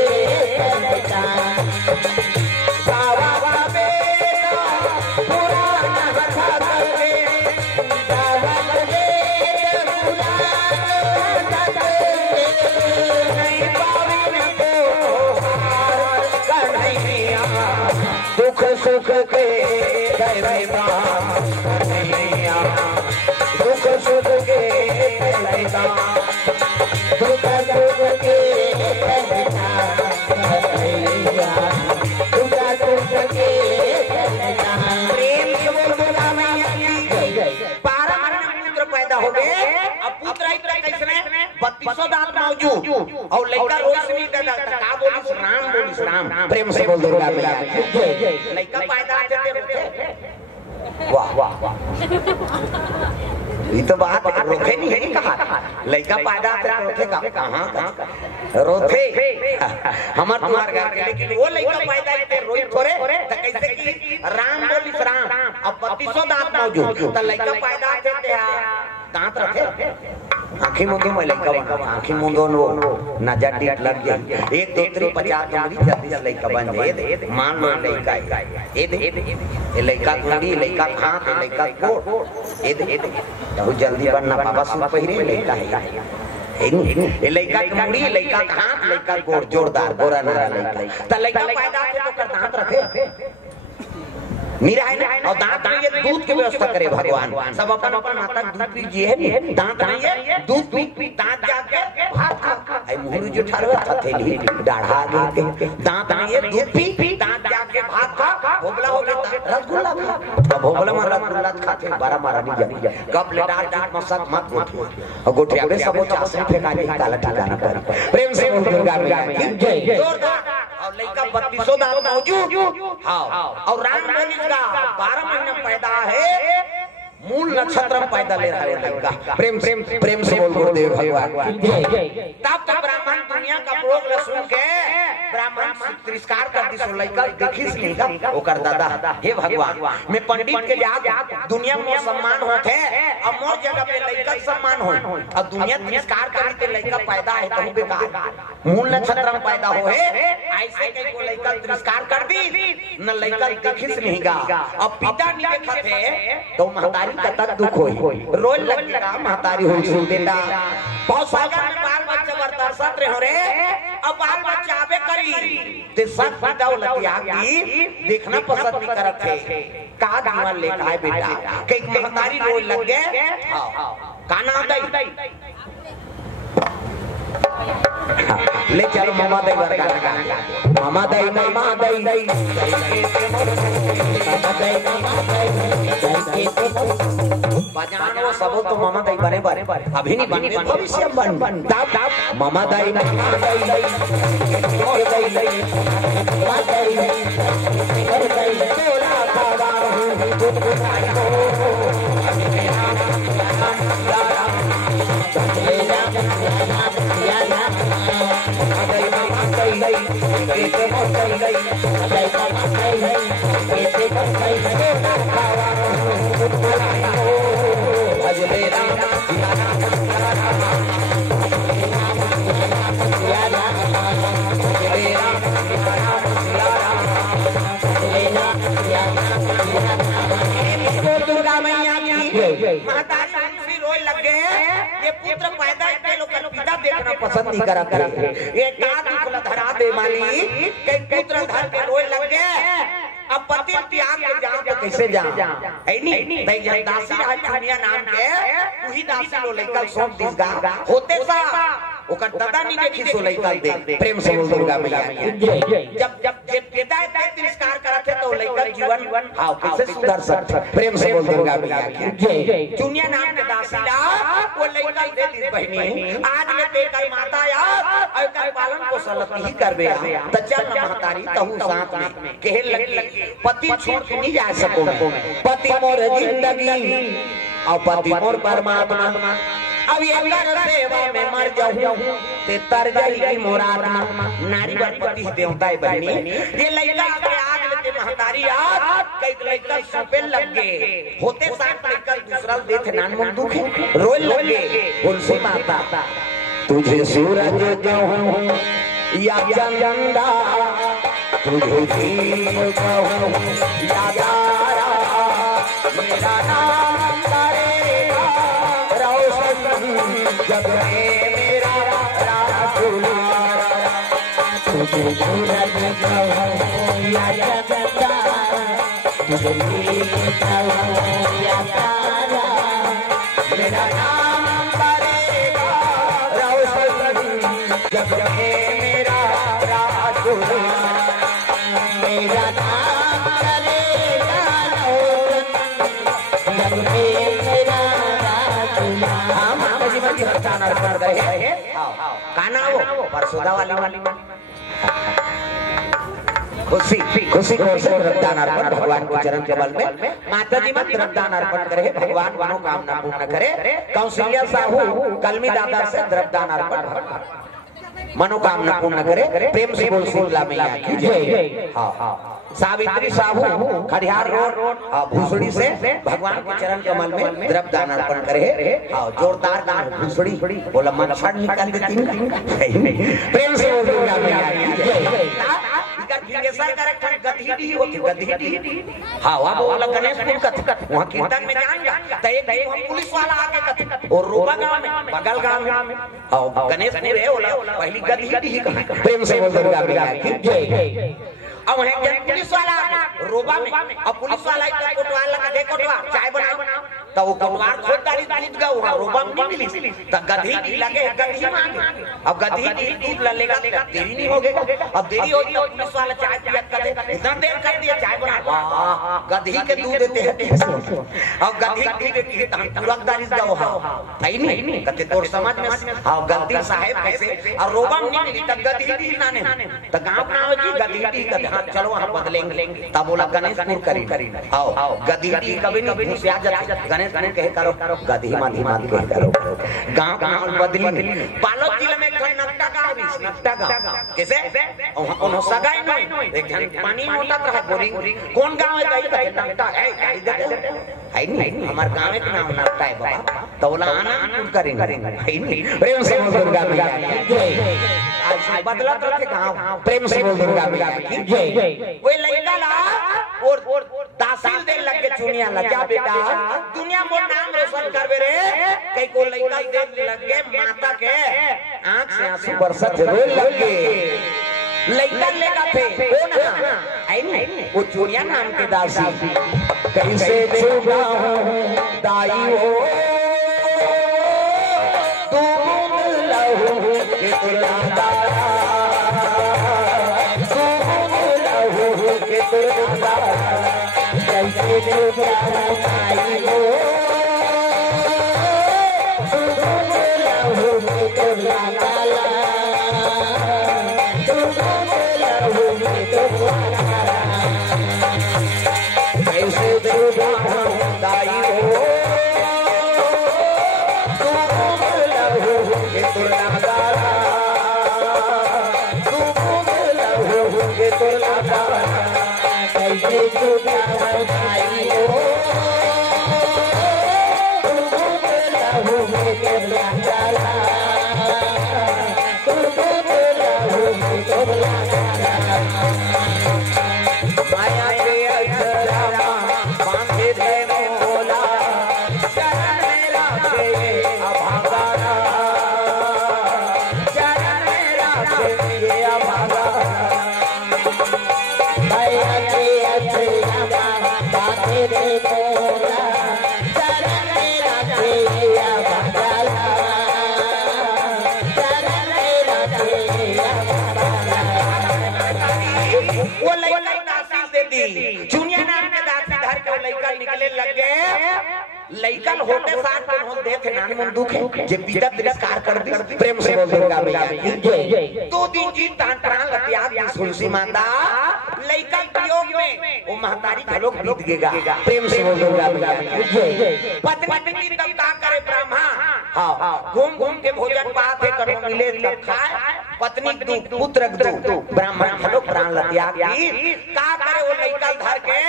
बिना सावा बेटा पुराना कथा करके सावा बेटा पुराना कथा नहीं पावे कन्हैया दुख सुख के बिना कन्हैया दुख सुख के बिना दुख सुख के बिना कन्हैया दुख सुख के बिना प्रेम से बोला मैया की 12 महीने पुत्र पैदा हो गए अब पुत्र इतना कैसे 32 दांत मौजूद और लड़का रोशनी दादा का बोली राम प्रेम से बोल दुर्गा मैया लड़का पैदा होते वाह वाह ये तो बात रोथे नहीं है कहा लड़का पैदा रोथे का कहां रोथे हमार तुम्हार घर के लेकिन वो लड़का पैदा इतने रोई थोड़े तो कैसे कि राम बोली राम अब 32 दांत मौजूद तो लड़का पैदा थे दांत रखे आंखें मुंदो में लड़का बना आंखें मुंदो नो नजर डीट लग गई 1 2 3 50 जल्दी जल्दी से लड़का बन जाए मान लो लड़का ये लड़का कुंडी लड़का खांत लड़का कोट ये बहुत जल्दी बनना बाबा सुन पहिरे लड़का है ये लड़का कुंडी लड़का खांत लड़का कोट जोरदार गोरा नारा लड़का त लड़का पैदा थे तो कर दांत रखे मीरा है ना और दांत में ये दूध की व्यवस्था करे भगवान सब अपन अपन माता दूध पीजिए है दांत नहीं है दूध पी दांत जाके भात खा आई मुहरी जो ठारवा थथेली डाढ़ा आगे दांत नहीं है दूध पी दांत जाके भात खा भोगला हो गया रसगुल्ला खा अब भोगला में रसगुल्ला खाते 12 मारा नहीं जा कप ले डाल डाल मसक मत गोठे और गोठे आगे सब चास में फेंका दे काला ठिकाना पर प्रेम से बोल दुर्गा मैया की जय जोरदार और लड़का 32 दांत मौजूद हां और राम बोली 12 महीने पैदा है मूल नक्षत्र पैदा ले रहा है लड़का प्रेम से बोल गुरुदेव भगवान तब तो ब्राह्मण दुनिया का प्रोग सुन के ब्राह्मण तिरस्कार कर दी सो लड़का देखिस नहीं का ओकर दादा हे भगवान मैं पंडित के जाग दुनिया में सम्मान होते अब मोर जगह पे लड़का सम्मान हो अब दुनिया तिरस्कार करी ते लड़का पैदा है तो बेकार मूल नक्षत्र में पैदा हो है ऐसे के को लड़का तिरस्कार कर दी न लड़का देखिस नहीं का अब पिता नहीं देखते तो महतारी का दुख होई रोल लगेगा महतारी होई सुन बेटा बहुत सागर में बाल बच्चा बरतरसत रहे हो रे अब बाल बच्चा आबे करी ते सब पिता लतिया की देखना पसंद नहीं करत थे का दीवान लेखा है बेटा कई महतारी रोल लग गए का नाम दई ले चलो मामा दई बरका मामा दई मामा दई बजान वो सब तो मामा दई बने बने अभी नहीं बने भविष्य में बन तब मामा दई मामा दई और दई दई मामा दई और दई तोला बाबा दूध आई हो दुर्गा मैया की रोए लग गए ये पुत्र पैदा के लोग पिता देखना पसंद नहीं करा करे ये का धरा दे माली कई पुत्र धर के रोए लग गए अब पति त्याग के जाओ तो कैसे जाओ है नहीं भाई जब दासी आज दुनिया नाम के वही दासी लो लेकर सौंप दिसगा होते सा ओकर दादा नहीं देखी सो लइका दे प्रेम से बोल दुर्गा मैया जय जय जब पिता के तिरस्कार करते तो लइका जीवन हां कैसे सुधर सकता प्रेम से बोल दुर्गा मैया जय जय चुनिया नाम के दासीला वो लइका दे दी बहनी आज में तेकर माता यार और कर पालन पोषण ही करबे त चल न महतारी तहु साथ में कहे लगी पति छोड़ के नहीं जा सको पति मोर जिंदगी और पति मोर परमात्मा अब ये सेवा में मर जाऊं ते तर जाई मोराद नारी पति देवता है बहनी ये लइका के आग लेते महतारी आज कई लइका सपे लग गए होते साथ लइका दूसरा देख नान मन दुख रोए लगे तुलसी माता तुझे सूरज जो हूँ या चंदा तुझे जीव कहूँ या तारा मेरा नाम करेगा रोशन जब मेरा राजकुमार तुझे सूरज कहूँ या चंदा तुझे जीव कहूँ या तारा मेरा नाम करेगा जब मेरा राजकुमार मेरा नाम करेगा जब मेरा राजकुमार हम जीवन की रचना कर रहे हैं काना वो परसोदा वाली खुशी खुशी को रक्तदान अर्पण भगवान के चरण कमल में माता जी मंत्र रक्तदान अर्पण करे भगवान मनोकामना पूर्ण करे कौशल्या साहू कलमी दादा से रक्तदान अर्पण मनोकामना पूर्ण करे प्रेम से बोल शीतला मैया की जय हां सावित्री साहू खड़ियार रोड भूसड़ी से भगवान के चरण कमल में रक्तदान अर्पण करे हां जोरदार गान भूसड़ी बोला मच्छर निकाल देती प्रेम से बोल दुर्गा मैया की जय सिंगेश्वर करेक्टर गधीडी होती गधीडी हां वो वाला गणेशपुर कथ वहां कीर्तन में जाएंगे तो एक दिन हम पुलिस वाला आके कथ और रोबा गांव में बगल गांव में हां गणेशपुर है बोला पहली गधीडी ही कहा प्रेम से बोल दुर्गा मैया की जय अब वहां पुलिस वाला रोबा में अब पुलिस वाला इतना कोटवार लगा दे कोटवा चाय बनाओ तो वो कोटवार खोदारी दूध का वहां रोबा में नहीं मिली तो गधी लगे गधी मांगे अब गधी दूध लेगा देरी नहीं होगी अब देरी होगी तो पुलिस वाला चाय पिया कर दे इतना देर कर दिया चाय बना गधी के दूध देते हैं अब गधी के तुरंतदारी का वहां है नहीं कहते तोर समझ में हां गलती साहब कैसे और रोबा में नहीं मिली तब गधी नाने तो गांव गांव की गधी का चलो हम बदलेंगे तब बोला गणेशपुर करी आओ गधी कभी नहीं घुसिया जाता गणेश ने कहे करो गधी माधी कह करो गांव गांव बदली बालोद जिले में एक नकटा गांव कैसे उन्होंने सगाई नहीं एक जन पानी मोटा रहा बोरिंग कौन गांव है कहीं नकटा है नहीं हमारे गांव के नाम नकटा है बाबा तो बोला आनंद करेंगे है नहीं प्रेम से बोल दुर्गा मैया जय आज बदला करके गांव प्रेम से बोल दुर्गा मैया की जय कोई लइका ला और तहसील दे लग के चुनिया ला क्या बेटा दुनिया में नाम रोशन करबे रे कई को लइका दे लग के माता के आंख से आंसू बरसत रोए लगे लइका लेगा थे कौन है आई नहीं वो चुनिया नाम के दासी कैसे छुपा दाई हो तुम लहू के तुरंता कैसे छुपा दाई हो तुम लहू के तुरंता तुम लहू के तुरंता कैसे छुपा दाई हो तुम लहू के तुरंता तुम लहू के तुरंता कैसे छुपा दाई हो तुम लहू के तुरंता तुम लहू के तुरंता माया के अक्षरा बांधे दे मोला चरण में राखे अभागा चरण में राखे अभागा माया के अक्षरा बांधे दे मोला चरण में राखे अभागा चरण दी। चुनिया नाम के दासी धर के लइका निकले लगे। लइकन होते साथ में हम देखे नानी मन दुखे जे पिता तिरस्कार कर दी। प्रेम से बोल दुर्गा मैया जय। 2 दिन जी तान प्राण लतिया दी तुलसी माता। लइका वियोग में वो महतारी का लोग बीत गेगा। प्रेम से बोल दुर्गा मैया जय। पत्नी तब का करे ब्रह्मा। हां घूम घूम के भोजन पाते कर मिले तब खाए। पत्नी दू पुत्र दू ब्राह्मण लोग प्राण लतिया दी। का करे वो लइका धर के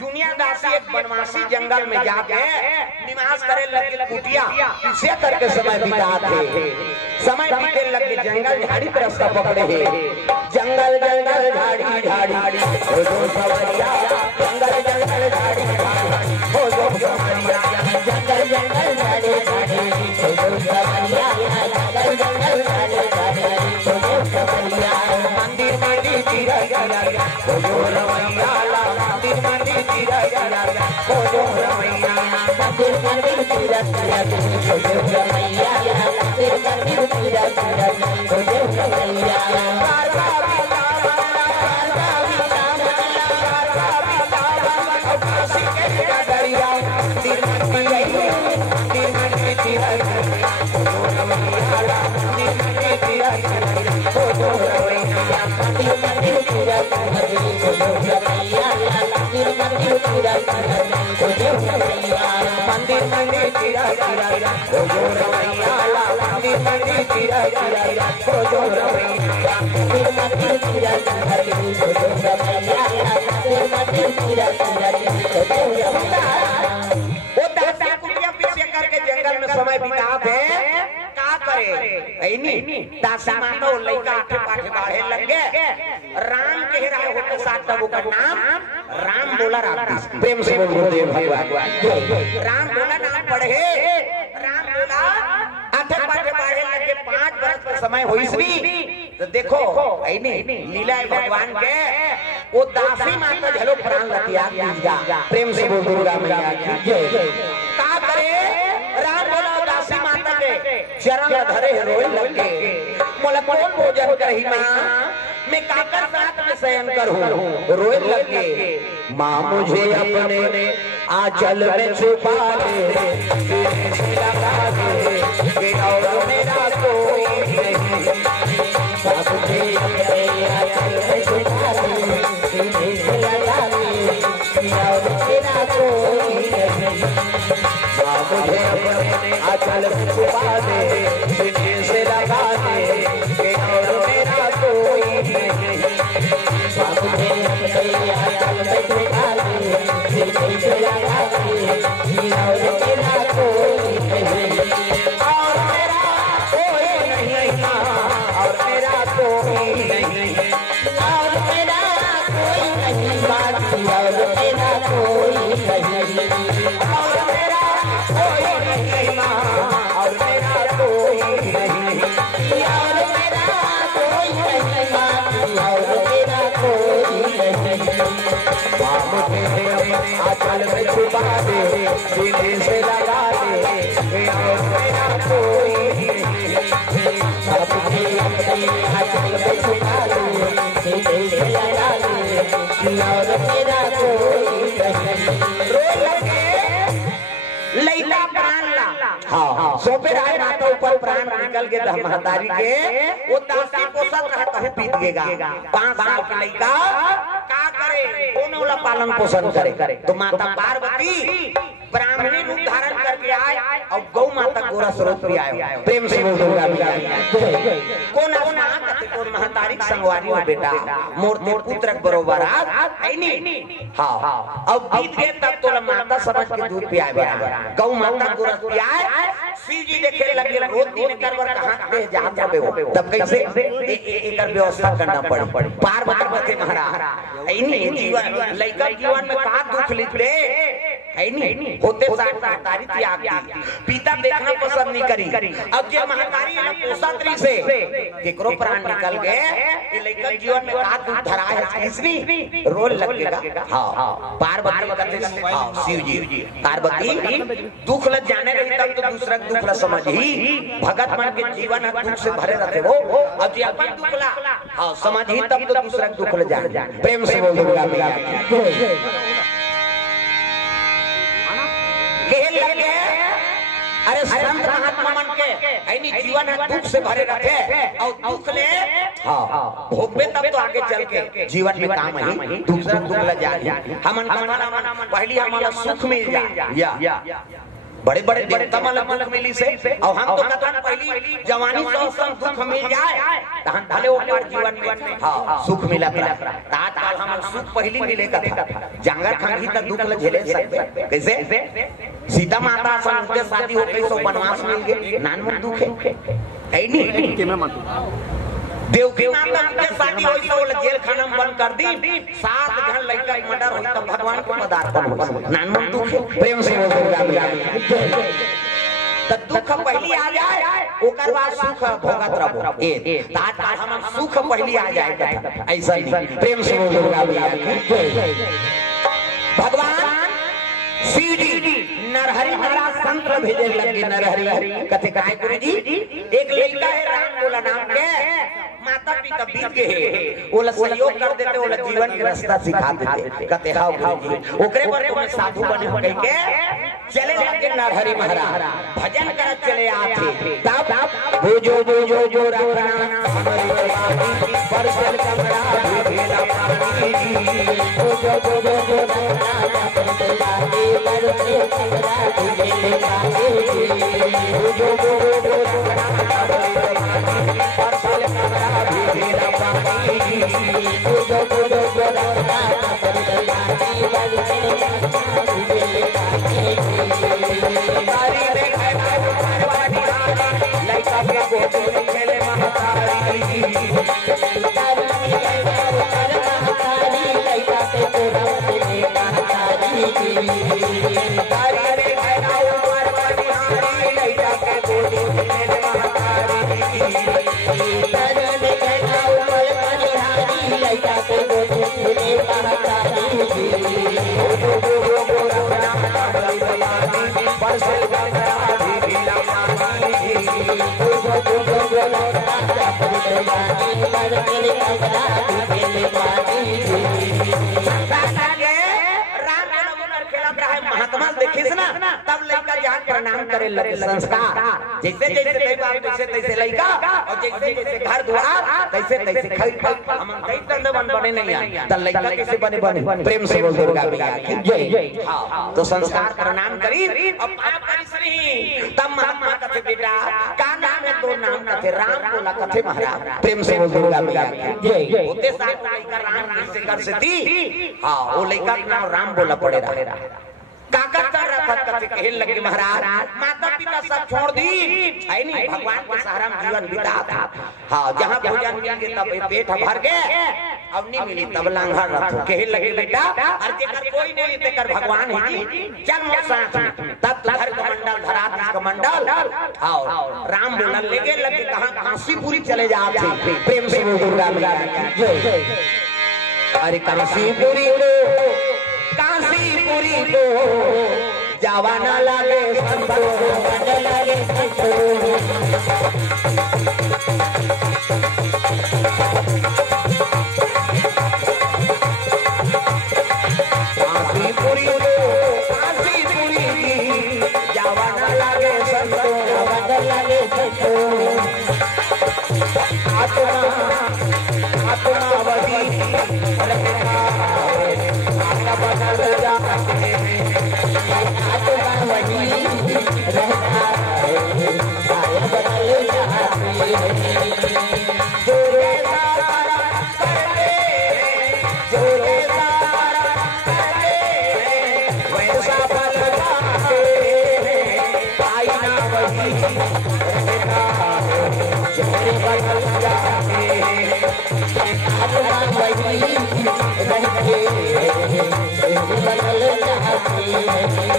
चुनिया दासी एक बनवासी जंगल में जाके निवास करे लगे। कुटिया इसे करके समय बिताते। समय बीते लगे जंगल झाड़ी पर रास्ता पकड़े है। जंगल जंगल झाड़ी झाड़ी हो जो सवरिया। जंगल जंगल झाड़ी झाड़ी हो जो सवरिया। जंगल जंगल झाड़ी झाड़ी हो जो सवरिया। जंगल जंगल झाड़ी झाड़ी हो जो सवरिया। मंदिर मंदिर चिरा चिरा हो जो रमैया। मंदिर मंदिर चिरा चिरा हो जो रमैया। मंदिर मंदिर चिरा चिरा हो जो रमैया। मंदिर मंदिर चिरा चिरा हो जो रमैया। मंदिर मंदिर चिरा चिरा हो जो रमैया। मंदिर मंदिर चिरा चिरा हो जो रमैया। मंदिर मंदिर चिरा चिरा हो जो रमैया। मंदिर मंदिर चिरा चिरा हो जो रमैया। वो दासी कुटिया पीछे करके जंगल में समय बिताते का करे। ऐनी दासी मानो लइका आठे पाठे बाढ़े लगे। राम कह रहा होते साथ तब का नाम राम बोला। राम प्रेम से बोल गुरुदेव भगवान राम बोला नाम पढ़े। राम बोला आठे पाठे बाढ़े लगे। 5 वर्ष का समय होइसरी तो देखो ऐनी लीला भगवान के वो दासी माता झलो प्राण लतिया दीजा। प्रेम से बोल दुर्गा मैया जय। का करे राम बोला दासी माता के चरण धरे रोए लगे। मोला कौन भोजन करही मां मैं काकर साथ में शयन करूं। रोए लगे। मां मुझे अपने आंचल में छुपा ले। लगा दे कि और मेरा कोई नहीं। मुझे अपने आंचल में छुपा ले। लगा दे कि और मेरा कोई नहीं। मां मुझे अपने आंचल में छुपा दे। सीने से लगा दे कि और मेरा कोई नहीं। मुझे अपने आंचल में छुपा ले। सीने से लगा दे कि और मेरा कोई नहीं। और मेरा कोई नहीं। और मेरा कोई नहीं। और मेरा कोई नहीं। बाकी और मेरा कोई नहीं। और मेरा कोई नहीं। और मेरा कोई नहीं। और मेरा कोई नहीं। बाकी और मेरा कोई नहीं। मुझे आंचल में छुपा दे। सीने से लगा दे और मेरा कोई नहीं। मुझे अपने आंचल में छुपा दे। सीने से लगा दे और मेरा कोई नहीं। रोए लगे लैला प्राण ला। हाँ सोपे राय माता ऊपर प्राण निकल के महतारी के वो दासी पोषक रहता हूँ बीत गेगा। 5 साल का लड़का का करे कौन वाला पालन पोषण करे। तो माता पार्वती ब्राह्मणी रूप धारण करके आए और गौ माता गोरा स्वरूप भी आए। प्रेम से बोल दुर्गा मैया कौन अपना कौन महतारी संगवारी हो बेटा मूर्ति पुत्र बरोबर आईनी। हाँ अब बीत गए तब तो माता समझ के दूध पियाए। गौ माता गोरा पियाए। शिव जी देखे लगे रोज दिन करवर कहां दे जाते हो। तब कैसे एकर व्यवस्था करना पड़ी। पार्वती महाराज ऐनी जीवन लइका जीवन में का दुख लिखले है नहीं होते साथ महतारी त्याग दी पिता देखना पसंद नहीं करी। अब जे महतारी है पोसात्री से केकरो प्राण निकल गए ये लेकर जीवन में का दुख धरा है इसनी रोल लगेगा। हां पार्वती कहते हां शिव जी पार्वती दुख लग जाने रही तब तो दूसरा दुख ल समझी भगत मन के जीवन दुख से भरे रहते वो अब जे अपन दुख ला हां समझी तब तो दूसरा दुख ल जाने। प्रेम से बोल दुर्गा मैया लगे। अरे संत महात्मा मन के ऐनी जीवन है दुख से भरे रहते और दुख ले हाँ भोगबे तब तो आगे चल के जीवन में काम है दूसरा दुख ल जाए हमन पहली हमारा सुख मिल जाए बड़े बड़े देवता मन दुख मिली से और हम तो कहता पहली जवानी से दुख मिल जाए तहन भले ओकर जीवन में हां सुख मिला तात काल हम सुख पहली मिलेगा जंगल खंगी तक दुख ल झेले सकते कैसे सीता माता सन के शादी हो गई सो वनवास मिल गए नानमन दुख है नहीं के मैं देवकी माता के शादी होई तो जेल खाना में बंद कर दी 7 घर लड़का मर्डर होई तो भगवान को पदार्पण हो नानमन दुख प्रेम से त दुख पहली आ जाए ओकर बाद सुख भोगत रहो ए तात हम सुख पहली आ जाए ऐसा नहीं। प्रेम से दुर्गा मैया भगवान शिव जी नरहरि महाराज संत भेजे लगे नरहरि कथे काय गुरु जी एक लड़का है राम बोला नाम के माता पिता बीत गए ओला सहयोग कर देते ओला जीवन के रास्ता सिखा देते कहते हां गुरु जी ओकरे पर तुम साधु बने हो कह के चले लगे नरहरि महाराज भजन कर चले आते तब जो राम परसल कमरा भेला पानी महात्मा देखे ना तब लड़का जान प्रणाम करे लगे संस्कार जैसे जैसे जैसे तैसे लड़का और जैसे जैसे घर द्वार तैसे तैसे खई हम कई तरह बन बने नहीं त लड़का कैसे बने प्रेम से बोल दुर्गा मैया की जय। हां तो संस्कार प्रणाम करी अब आप करी तब महात्मा कथे बेटा का नाम है तो नाम कथे राम बोला कथे महाराज प्रेम से बोल दुर्गा मैया की जय। होते साथ लड़का राम से कर से थी हां वो लड़का नाम राम बोला पड़े रहा काका कर रहा था कहे लगे महाराज माता पिता सब छोड़ दी है नहीं भगवान के सहारा में जीवन बिता था हां जहां भोजन मिल गए तब पेट भर गए अब नहीं मिली तब लांघा रखो कहे लगे बेटा और जेकर कोई नहीं तेकर भगवान है जी जन्म साथ तब घर कमंडल धराधीश कमंडल आओ राम बोलने लगे कहां काशीपुरी चले जाते प्रेम से दुर्गा मैया जय। अरे काशीपुरी को जवाना लागे बदल जाती है।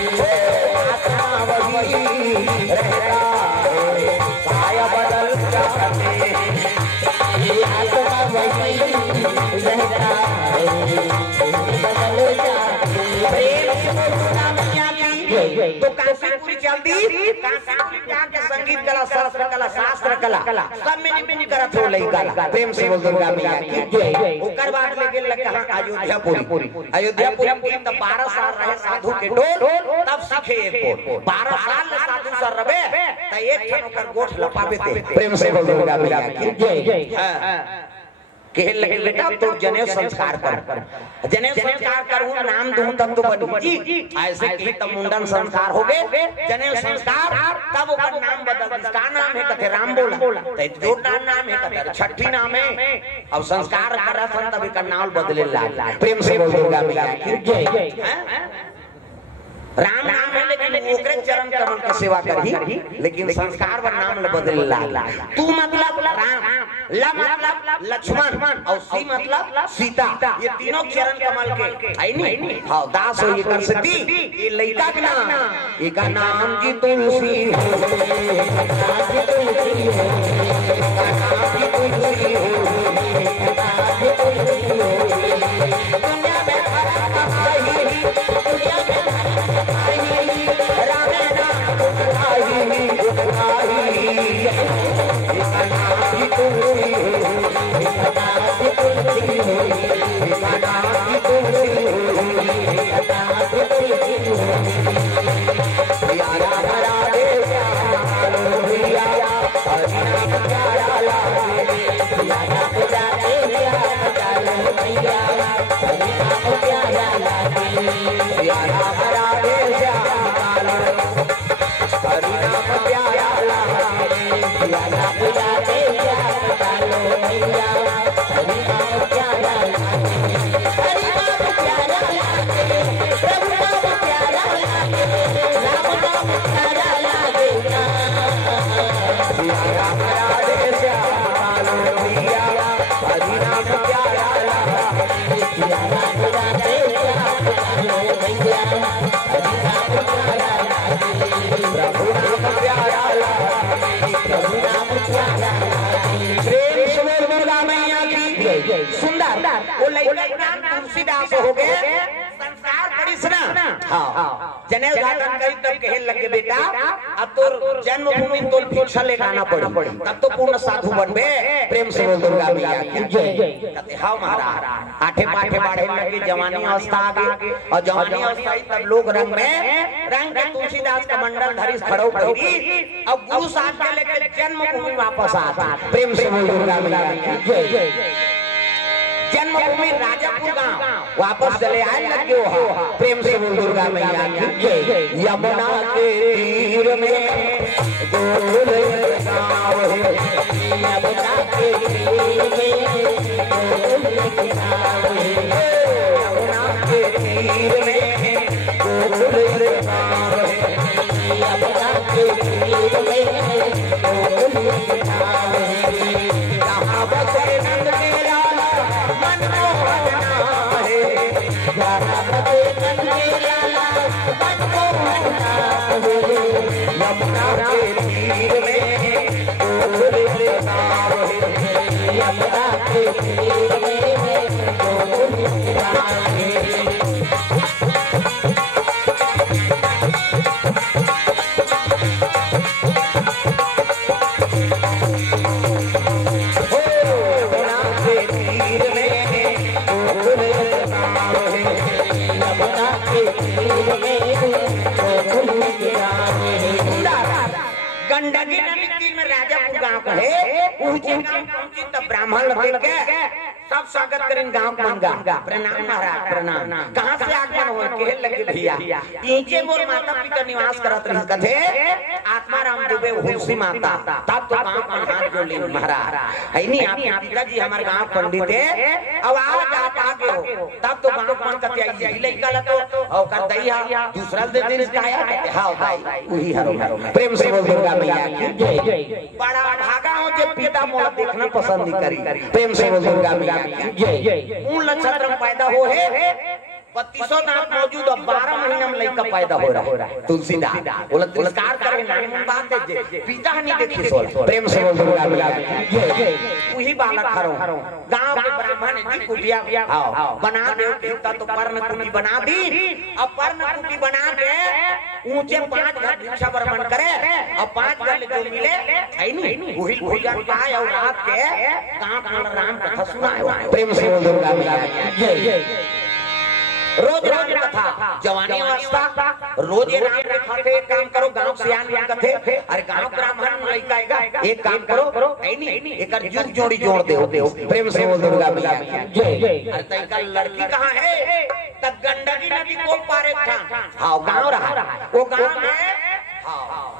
तो काशीपुरी चलती काशीपुरी जाके संगीत कला शास्त्र कला सब में करत हो लइका प्रेम से बोल दुर्गा मैया की जय। ओकर बाद लेके लगा अयोध्यापुरी की तब 12 साल रहे साधु के टोल तब सीखे एक 12 साल साधु सर रबे त एक ठन ओकर गोठ लपावे थे प्रेम से बोल दुर्गा मैया की जय। कहे लगे बेटा तो जनेऊ संस्कार कर जनेऊ संस्कार करूं नाम दूं तब तो बनी जी ऐसे कहे तब मुंडन संस्कार हो गए जनेऊ संस्कार तब ओकर नाम बदल इसका नाम है कथे राम बोला तो जो नाम है कथे छठी नाम है अब संस्कार करत हन तब का नाम बदले ला प्रेम से बोल दुर्गा मैया की जय। राम नाम है लेकिन ओकरे चरण कमल की सेवा करही लेकिन संस्कार व नाम बदल ला तू मतलब राम ला मतलब लक्ष्मण और सी मतलब सीता ये तीनों चरण कमल के है नी हां दास हो ये कर सकती ये लइका का नाम एका नाम की तुलसी सुंदर वो लइका नाम तुलसीदास हो गए संस्कार पड़ी सुना हां जनेऊ धारण करी तब कहे लगे बेटा अब तो जन्मभूमि तो भिक्षा ले गाना पड़ी तब तो पूर्ण साधु बनबे प्रेम से बोल दुर्गा मैया की जय। कहते हां महाराज आठे पाठे बाढ़े लगे जवानी अवस्था आ गई और जवानी अवस्था तब लोग रंग के तुलसीदास का मंडल धरी खड़ो पड़ी अब गुरु साहब के लेके जन्मभूमि वापस आता प्रेम से बोल दुर्गा मैया की जय। जन्मभूमि राजापुर गांव वापस चले आए लगे हो प्रेम से बोल दुर्गा मैया की जय। यमुना के तीर में गोकुल गाँव है यमुना के तीर में गोकुल गाँव है यमुना के तीर में गोकुल गाँव है यमुना के तीर में गोकुल गाँव है जहाँ बसे नंद के लाला यमुना के तीर में गोकुल गाँव है यमुना के तीर में गोकुल गाँव है। गंडकी नदी तीर में राजापुर गांव है पहुंचे गांव पहुंची तब ब्राह्मण लगे के सब स्वागत करें गांव मंगा प्रणाम महाराज प्रणाम कहां से आगमन हो कहे लगे भैया नीचे मोर माता पिता निवास करत रही कथे आत्माराम दुबे हुलसी माता तब तो गांव में हाथ जोड़ ली महाराज है नहीं आप पिताजी हमारे गांव पंडित है अब आज आप आगे हो तब तो गांव मन कथे आई लइका ला तो और कर दैया दूसरा दे दिन इसका आया कहते हां भाई वही हरो प्रेम से बोल दुर्गा मैया की जय। बड़ा भागा हो जे पिता मोर देखना पसंद नहीं करी प्रेम से बोल दुर्गा मैया जय। उन नक्षत्र पैदा हो है 3200 दांत मौजूद और 12 महीना में लड़का पैदा हो रहा है तुलसीदास बोला तिरस्कार करे नाम बात है पिता नहीं देखी सोल प्रेम से बोल दुर्गा मैया जय। वही बालक हरो गांव के ब्राह्मण जी कुटिया बना दे देवता तो पर्ण कुटी बना दी। अब पर्ण कुटी बना के ऊंचे 5 घर भिक्षा बर्मन करे और 5 घर जो मिले है नहीं वही भोजन पाए और रात के कांप राम कथा सुनाए। प्रेम से बोल दुर्गा मैया जय। रोज रोज कथा जवानी अवस्था रोज ये राम के खाते एक काम करो गांव सियान में कथे अरे गांव ब्राह्मण लड़का आएगा एक काम करो है नहीं एक जुग जोड़ी जोड़ दे प्रेम से बोल दुर्गा मैया जय। अरे तैका लड़की कहाँ है तब गंडकी नदी को पारे था हाँ गांव रहा वो गांव में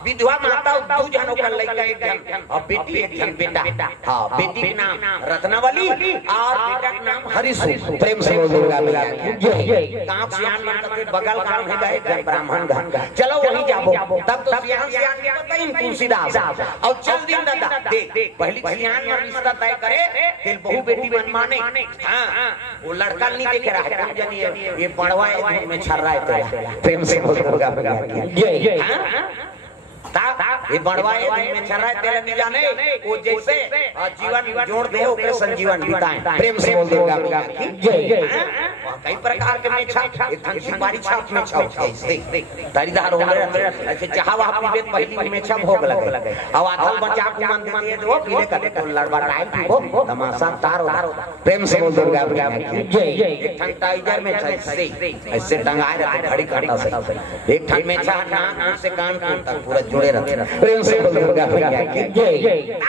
विधवा माता 2 जनों का लड़का एक जन और बेटी एक जन बेटा हाँ बेटी का नाम रत्नावली और बेटा का नाम हरिशु। प्रेम से बोल दुर्गा मैया जय। गांव सियान में बगल गांव में गए ब्राह्मण घर चलो वहीं जाबो तब तो सियान के बताई तुलसीदास और चल दिन दादा देख पहली सियान में रिश्ता तय करे फिर बहू बेटी बन माने हाँ वो लड़का नहीं देख रहा है ये पड़वाए में छर रहा है तेरा। प्रेम से बोल दुर्गा मैया जय। ये बढ़वाए में चल रहा है तेरे नहीं जाने वो जैसे जीवन जोड़ दे ओके संजीवन बिताए। प्रेम से बोल दुर्गा मैया जय। कई प्रकार के में छाप एक ढंग बारी छाप में छाप ऐसे तारीदार हो रहे ऐसे चाहा वहां पीबे पहली में छाप भोग लगे अब आधल बचा को मन दे दो पीले का तो लड़वा टाइम हो तमाशा तार प्रेम से बोल दुर्गा मैया जय। एक ढंग टाइगर में ऐसे ऐसे टंगाए रहते घड़ी काटा से एक ढंग में छा नाक से कान तक पूरा जुड़े रहते। प्रेम से बोल दुर्गा मैया जय।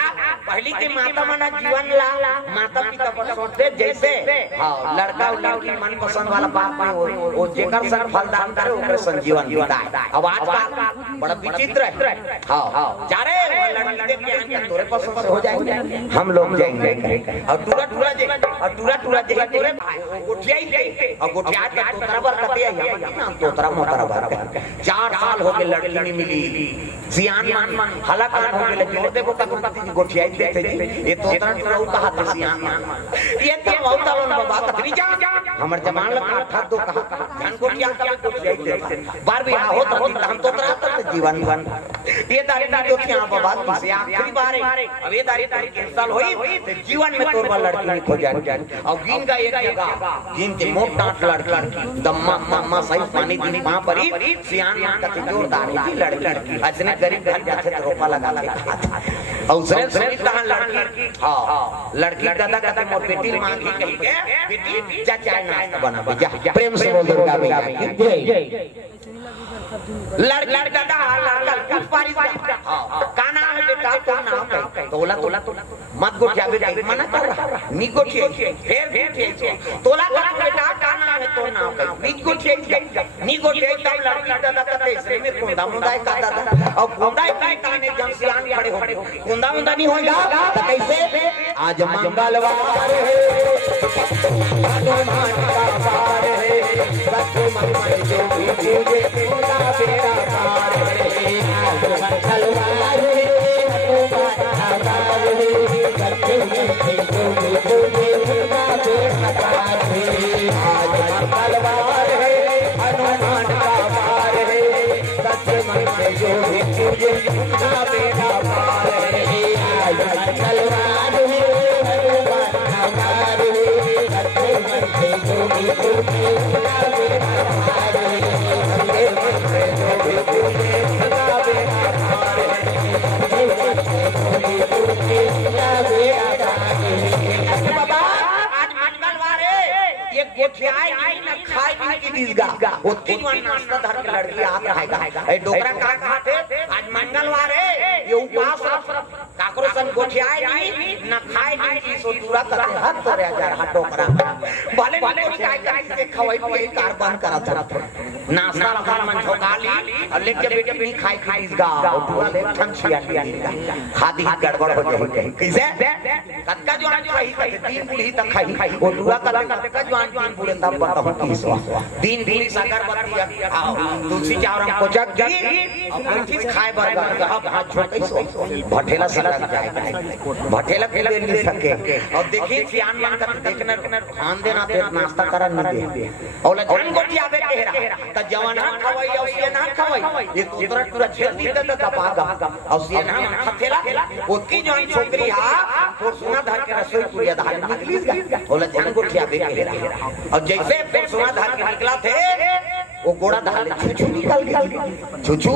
पहली के माता मना जीवन ला माता पिता पर सोचते जैसे लड़का और लड़की मन पसंद वाला बात में वो जेकर सर फलदान करे ओकर संजीवन बिताए। अब आजकल बड़ा विचित्र है हां चारे लड़की देख के तोरे पसंद हो जाएंगे हम लोग जाएंगे और टूरा टूरा जे तोरे गोठिया ही और गोठिया के तोतरा बर कते है ना तोतरा मोतरा बर 4 साल हो गए लड़की नहीं मिली सियान मान हलाकान हो गए जोड़ देबो का गोठिया देते ये तोतरा टूरा कहा था सियान ये तो औतालों ने बात करी जा हमर जमान लगा था तो कहा धन गोठिया का गोठिया देते बार भी हो तो हम तोतरा तक जीवन ये दारी गोठिया बात से आखिरी बार अब ये दारी कैंसिल होई जीवन में तोर लड़की नहीं खो जाए और गिन का एक जगह गिन के मोट डांट लड़की दम्मा मामा सही पानी दी वहां पर ही सियान मान का जोरदार थी लड़की असने गरीब घर जाते तो रोपा लगा के खाता और उसने सुनी कहा लड़की हां लड़की दादा कहते मोर बेटी मां की कही के बेटी जा चाय नाश्ता बना जा प्रेम से बोल दुर्गा मैया जय। लड़की दादा लड़का कुछ पारी का नाम है बेटा तो नाम है तोला मत गोठिया बेटा मना कर नी गोठिया फिर तोला का बेटा का नाम है तो नाम है नी गोठिया तब लड़की दादा कहते इसमें में कुंदा मुंदा का दादा और कुंदा की काने जब सियान खड़े हो कुंदा मुंदा नहीं होगा तो कैसे आज मंगलवार है हनुमान का वार है सच मन जो भी पूजे खुदा बेड़ा पार है आज मंगलवार है हनुमान का वार है सच मन जो भी पूजे खुदा बेड़ा पार है आज मंगलवार है हनुमान का वार है सच मन जो भी पूजे खुदा बेड़ा पार है आज मंगलवार है हनुमान का वार है सच मन जो भी पूजे खुदा बेड़ा पार है वो 3 नाश्ता धर के लड़की हाथ रहेगा ए डोकरा कहां थे आज मंगलवार है ये उपवास काकरो सन गोठियाए नहीं न खाए नहीं की सो दूरा करते हाथ तोरे जा रहा डोकरा भले भले काय से खवाई पिए कारबान करा तरफ नाश्ता लगा मन ठोकाली और लेके बेटे भी खाई इसगा और दूरा ले ठंछिया खादी गड़बड़ हो गई कैसे कक्का जो खाई 3 पूरी तक खाई वो दूरा का जवान 3 पूरे तब बताऊं किसवा 3 पूरी अगरबत्ती तुलसी चावरम को जग गी और कोई चीज खाए बरगा हाथ छोटे सो भटेला सलग जाएगा भटेला के ले नहीं सके और देखिए सियान मान कर देखने खान देना फिर नाश्ता खतरा नहीं दे औला जान गोटी आवे केहरा त जवाना खवई औसिया ना खवई ये तोरा पूरा झेल दी त दबा औसिया ना खथेला ओकी जोन छोकरी हा और सुना धर के रसोई पुरिया धार निकली औला जान गोटी आवे केहरा और जैसे फिर सुना धर के निकला थे वो गोड़ा धार छुछू निकल गया छुछू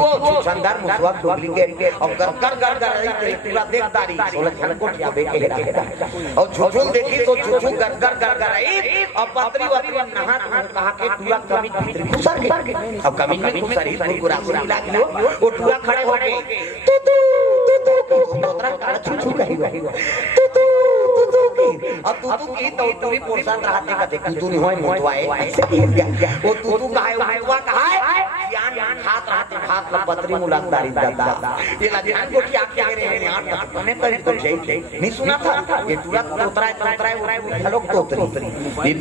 शानदार मुसवा डुप्लीकेट और कर रही थी पूरा देखदारी औला जान गोटी आवे केहरा और छुछू देखी तो छुछू कर रही और पतरी वतरी नहा कहा के टुआ कमी भीतर घुसर गई अब कमी में घुसरी पूरा मिला के वो टुआ खड़े हो गए तू तोतरा काला छुछू कही अब तू की तो भी पोषण रहते का देख तू नहीं होय मोटवाए ऐसे की वो तू काहे हुआ कहा यान हाथ ला पतरी मुलाकारी दादा ये ना ध्यान को क्या क्या रे यार तूने करी तो जय नहीं सुना था ये टुआ तोतरा वो लोग तोतरी ये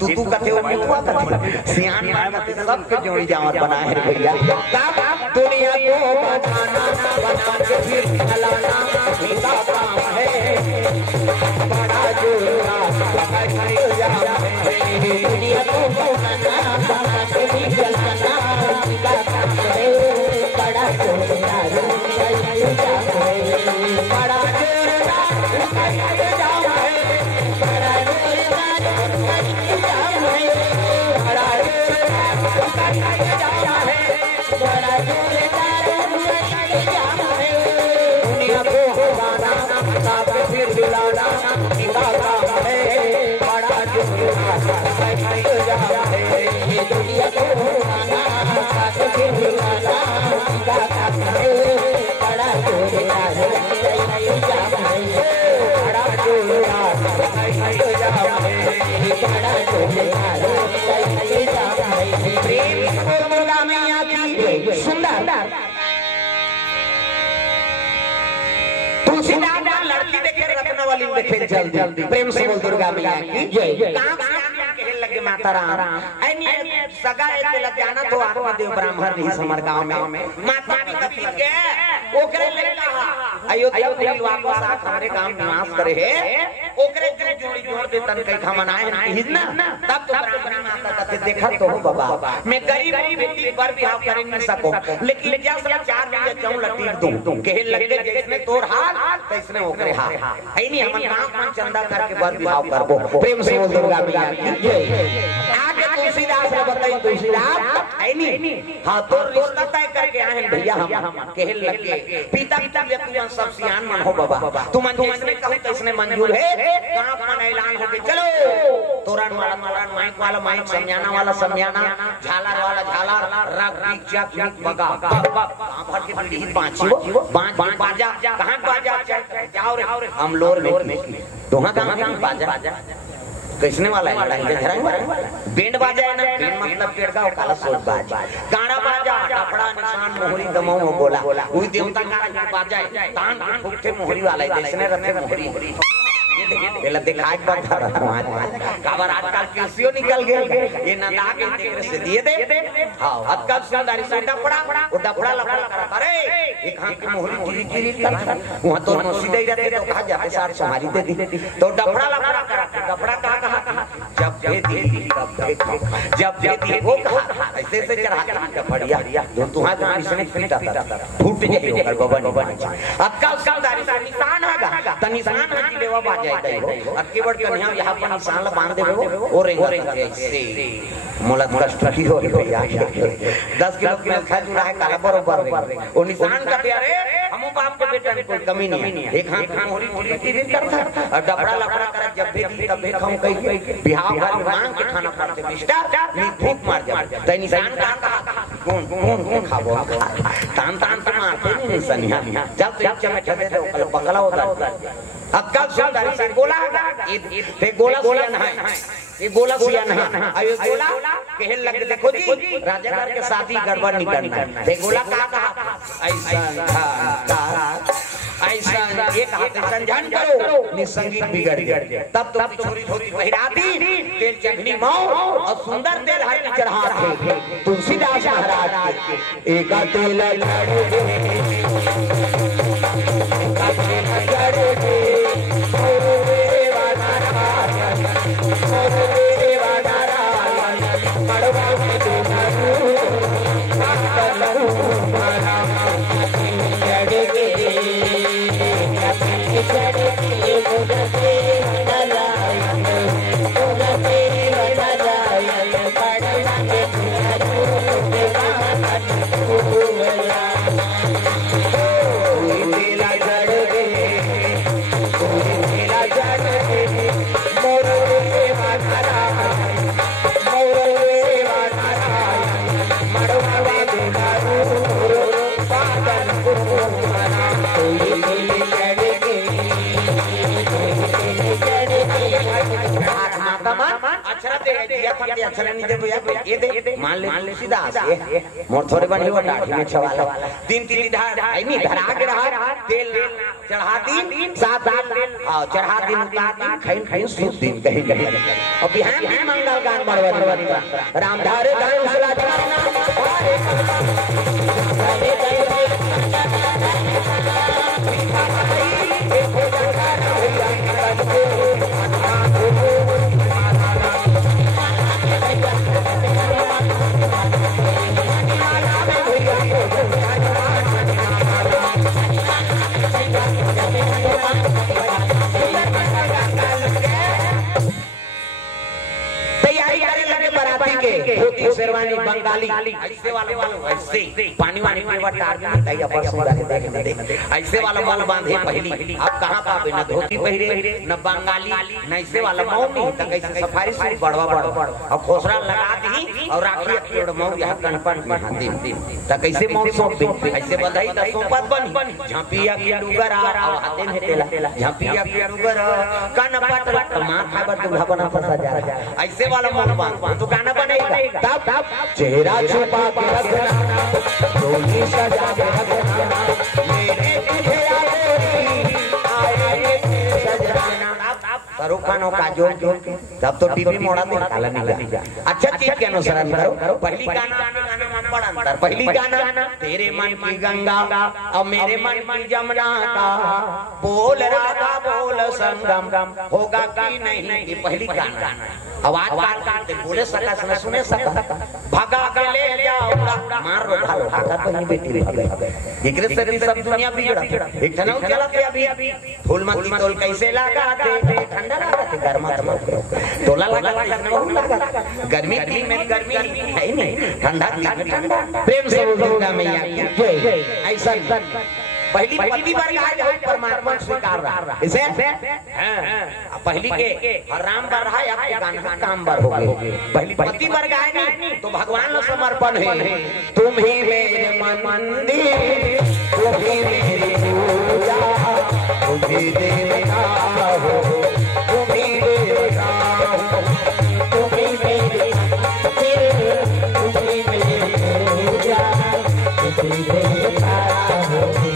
तू कथे हो मुटवा कथे सियान मार कथे सब के जोड़ी जावत बनाए है भैया तब दुनिया को बना के फिर खिलाना हिस्सा काम है बड़ा जोड़ा दुनिया को बना के फिर खिलाना हिस्सा काम है बड़ा जोड़ा बड़ा लड़की देखे रखने वाली देखे जल्दी प्रेम से बोल दुर्गा मैया की जय कहने लगे माता राम ऐनी सगा एक लजाना तो आत्मदेव ब्राह्मण रही समर गांव में माता भी कथी के ओकरे लड़का अयोध्या दिल वापस आ हमारे गांव निवास करे है ओकरे जोड़ी जोड़ दे तन कई खमनाए हिज ना तब तो ब्राह्मण माता कथे देखा तो हो बाबा मैं गरीब बेटी पर बियाह करे नहीं सको लेकिन क्या साला 4 बजे जाऊं लटीक दूं कहे लगे जैसे तोर हाल तैसने ओकरे हाल ऐनी हमन गांव में चंदा करके बर बियाह करबो प्रेम से बोल दुर्गा मैया की जय आगे तुलसीदास ने बताई तुलसीदास ऐनी हां तो रिश्ता तय करके आए हैं भैया हम कहे लगे पिता व्यक्ति सब सियान मन हो बाबा तुम जिसने कहूं तैसने मंजूर है गांव में ऐलान हो गए चलो तोरण वाला माइक वाला माइक समझाना वाला समझाना झालर वाला झालर रग चक बगा भर के पीढ़ी पांच बाजा कहां बाजा जाओ रे हम लोर में दोहा गांव बाजा किसने वाला है बैंड बाजा है ना बैंड मतलब पेड़ का काला सोच बाजा गाना बाजा डफड़ा निशान मोहरी दमऊ बोला वही देवता का बाजा है तान फुकते मोहरी वाला है जिसने रखे मोहरी पहले दिखाई पड़ता रहा काबर आजकल केसियो निकल गए ये नंदा के देख से दिए दे हां अक्का सुंदरी से डफड़ा वो डफड़ा लफड़ा करता रे एक हाथ की मोहरी गिरी वहां तो सीधे ही रहते तो कहा जाते सार तुम्हारी दे दी तो डफड़ा लफड़ा करता डफड़ा कहा जब दे दी वो कहा ऐसे से चढ़ा के डफड़िया जो तुम्हारा इसने पीटा फूट जाए ओकर बबन अक्का सुंदरी से निशान आगा त निशान की लेवा बाजा अक्की बड़ कन्या यहां पर निशान बांध देबो और ऐसे मोला कष्ट की हो भैया 10 किलो में खा जुड़ा है काला बरोबर वो निशान का प्यारे हम बाप के बेटा कोई कमी नहीं है एक हाथ में मोरी टीवी करता और डबड़ा लफड़ा कर जब भी तब हम कहीं बिहाव घर मांग के खाना पड़ते मिस्टर नी धूप मार जा त निशान का कौन खाबो तान मारते नहीं निशानिया जब तो चमच दे दो बगला होता अक्का सुंदरी से गोला ये गोला सियान है ये गोला सियान है अयो गोला कहे लग देखो जी राजा घर के शादी गड़बड़ नहीं करना ये गोला कहा ऐसा एक हाथ संजान करो निसंगीत बिगड़ गए तब तो चोरी धोती पहिराती तेल चखनी माओ और सुंदर तेल हर चढ़ा थे तुलसीदास महाराज के एक तेल लड़े जिया था के अक्षर नहीं दे तो यार ये दे मान ले सीधा से मोर थोड़े बनी वो दाढ़ी में छवाला तीन तीन धार आई नहीं धरा के रहा तेल चढ़ा दिन सात हां चढ़ा दिन का खाइन खाइन सूत दिन कहीं कहीं और बिहान भी मंगल गान बरवरी रामधारे गान सला शेरवानी बंगाली ऐसे वाला ऐसे पानी वानी में टार नहीं अपन सुंदर के देखने ऐसे वाला माल बांधे पहली अब कहां पावे न धोती पहिरे न बंगाली न ऐसे वाला मौनी त कैसे सफारी सूट बड़वा और खोसरा लगा दी और राखी अखियोड़ मौ यहां कनपन में हां दिन त कैसे मौ सोप दे ऐसे बधाई त सोपत बनी झांपिया की डुगर आ हाथे में तेला झांपिया की डुगर कनपट मां खाबर दूल्हा बना फंसा जा ऐसे वाला मौन बांध तो गाना बनेगा तब चेहरा छुपा के रखना डोली सजा के रखना मेरे तुझे आए सजना शाहरुख खान का जोड़ के तब तो टीवी मोड़ा दे काला नहीं अच्छा चीज के अनुसरण करो पहली गाना बड़ा अंतर पहली गाना तेरे मन की गंगा और मेरे मन की जमुना का बोल राधा बोल संगम होगा कि नहीं ये पहली गाना आवाज काट बोले सका न सुने सका भागा के ले जाओ मार रो भागा तो नहीं बेटी एकरे से सब दुनिया बिगड़ा एक जनाऊ चला के अभी फूल मत तोल कैसे लगा के ठंडा लगा के गर्मा तोला लगा गर्मी दिन में गर्मी है नहीं ठंडा दिन में ठंडा प्रेम से दुर्गा मैया की जय ऐसा पहली बार आज परमात्मा स्वीकार रहा इसे पहली के राम बार रहा या गाना काम बार हो गए पहली बार गाए नहीं तो भगवान को समर्पण है तुम ही मेरे मंदिर तुम ही मेरी पूजा तुम ही देवता हो तुम ही देवता हो तुम ही मेरी तुम ही मेरी पूजा तुम ही देवता हो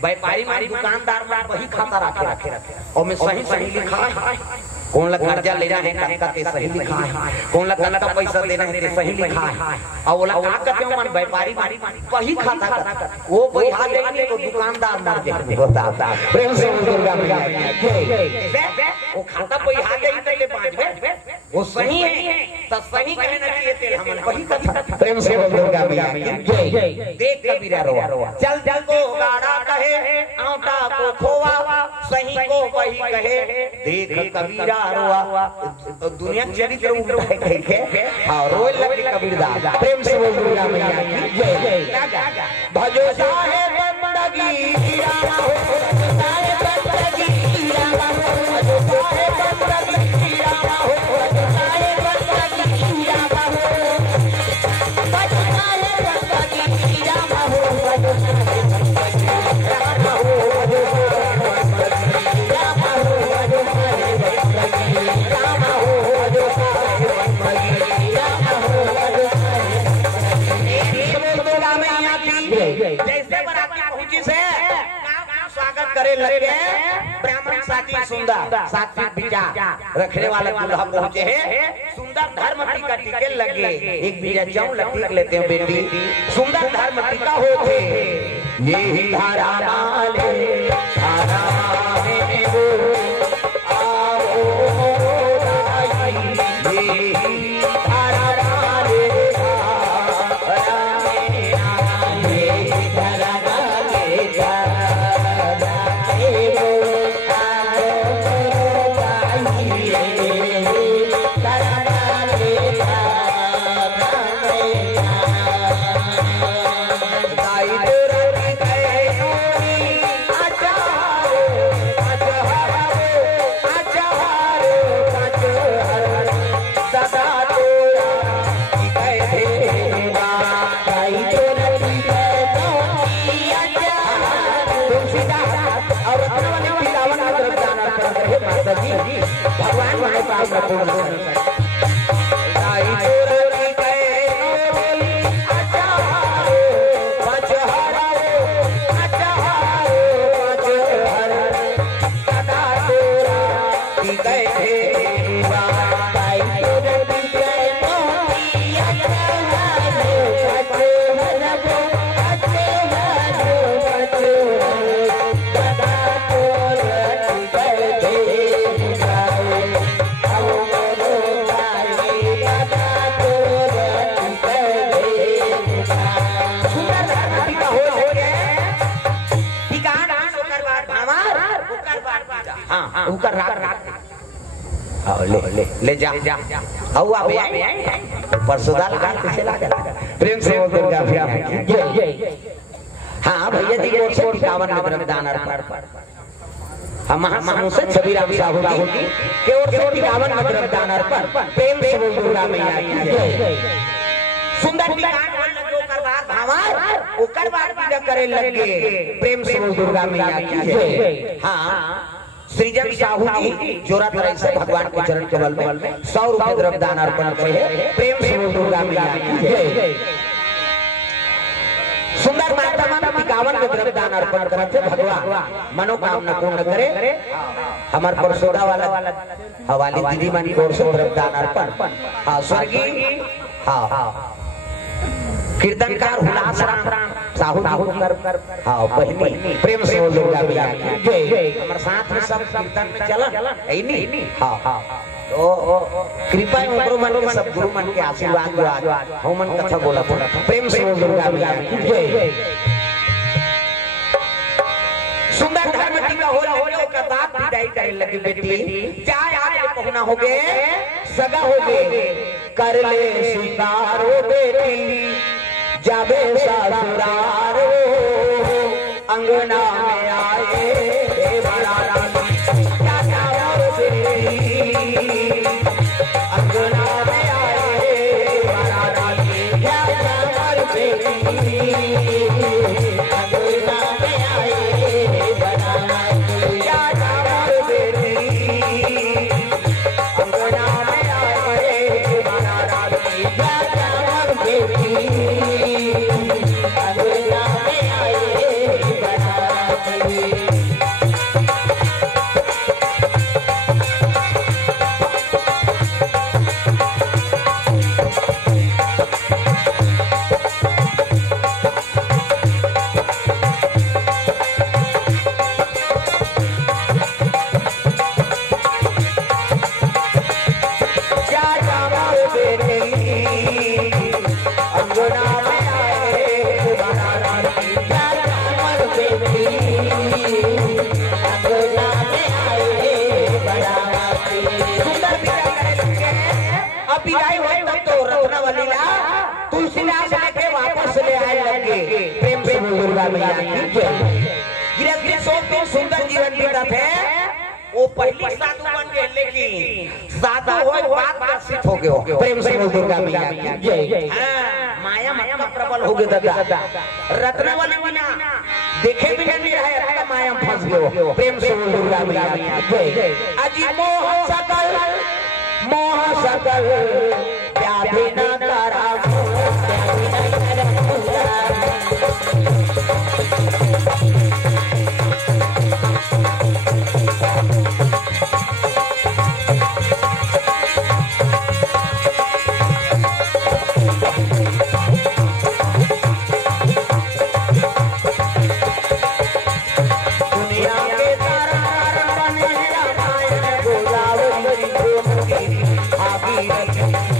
व्यापारी मारी दुकानदार वही खाता रखे और मैं सही लिखा है कौन ला कर्जा ले रहा है टक्का ते सही लिखा है कौन ला कनका पैसा देना है ते सही लिखा है और वो ला का करते मन व्यापारी मारी वही खाता कर वो कोई हाल लेंगे तो दुकानदार मर जाएंगे होता प्रेम से दुर्गा मैया वो खाता कोई हाल लेंगे तो 5 वो सही है तो सही कहना चाहिए तेल हम वही कथा प्रेम से दुर्गा मैया जय देख कबीरा रोवा चल चल को गाड़ा कहे आटा को खोवा सही को वही कहे देख कबीरा रोवा दुनिया चरित्र उठ के हां रोए लगे कबीरदास प्रेम से दुर्गा मैया जय भजो साहेब बंदगी रामा हो साहेब बंदगी रामा हो भजो साहेब बंदगी रामा हो जैसे बराती पहुंची से स्वागत करे लगे ब्राह्मण साथी सुंदर सात्विक विचार रखने वाले दूल्हा पहुंचे हैं सुंदर धर्म टीका टिके लगे एक बीजा जाऊं लटीक लेते हैं बेटी सुंदर धर्म टीका होते ये ही धारा वाले धारा में वो कामना पूर्ण करे। दाई चोरी गए बोली अचारो पचहरो अचारो पचहरो सदा तोरा दी गए दाई चोरी गए बोली अचारो पचहरो अचारो पचहरो सदा तोरा दी गए उकर रात आओ ले जा आओ आप परसोदा लगा कैसे लगा प्रेम से बोल दुर्गा भैया हां भैया जी को 51 में ब्रह्मदान अर्पण हम महामनुष्य छबीराम साहू जी के ओर से 51 में ब्रह्मदान अर्पण प्रेम से बोल दुर्गा मैया की जय। सुंदर विकान वाला जो करवार भावार ओकर बार पूजा करे लगे प्रेम से बोल दुर्गा मैया की जय। हां श्रीजन साहू जी जोरा तरह से भगवान के चरण कमल में 100 रुपए द्रव्यदान अर्पण करे प्रेम से बोल दुर्गा मैया की जय। सुंदर माता माता 51 में द्रव्यदान अर्पण करते भगवान मनोकामना पूर्ण करे। हमार परसोदा वाला हवाली दीदी मन की ओर से द्रव्यदान अर्पण हां स्वर्गीय हां कीर्तनकार हुलास राम साहू कर हां बहनी प्रेम से बोल दुर्गा मैया की जय। हमारे साथ में सब कीर्तन में चलन है नहीं हां तो कृपा उनको मन के सब गुरु मन के आशीर्वाद जो आज हम मन कथा बोला प्रेम से बोल दुर्गा मैया की जय। सुंदर धर्म टीका हो का बात विदाई करे लगी बेटी चाहे आज पहुना हो गए सगा हो गए कर ले स्वीकार हो बेटी जाबे ससुरार अंगना में आए बड़ा रानी क्या जाओ अंगना में आए बड़ा रानी क्या जाओ अंगना में आए बड़ा रानी क्या जाओ अंगना में आए बड़ा रानी क्या जाओ तुलसीदास लेके वापस ले आए लगे प्रेम से दुर्गा मैया की जय। गृहस्थी सोते सुंदर जीवन बीता थे वो पहली साधु बन गए लेकिन साधु हो बात प्रसिद्ध हो गए प्रेम से दुर्गा मैया की जय। माया माया प्रबल हो गए दादा रत्नवली बिना देखे भी नहीं रहे माया में फंस गए प्रेम से दुर्गा मैया की जय। अजी मोह सकल व्याधि न तारा दुनिया के तारा बने रामायण गोदावरी गोमती आगे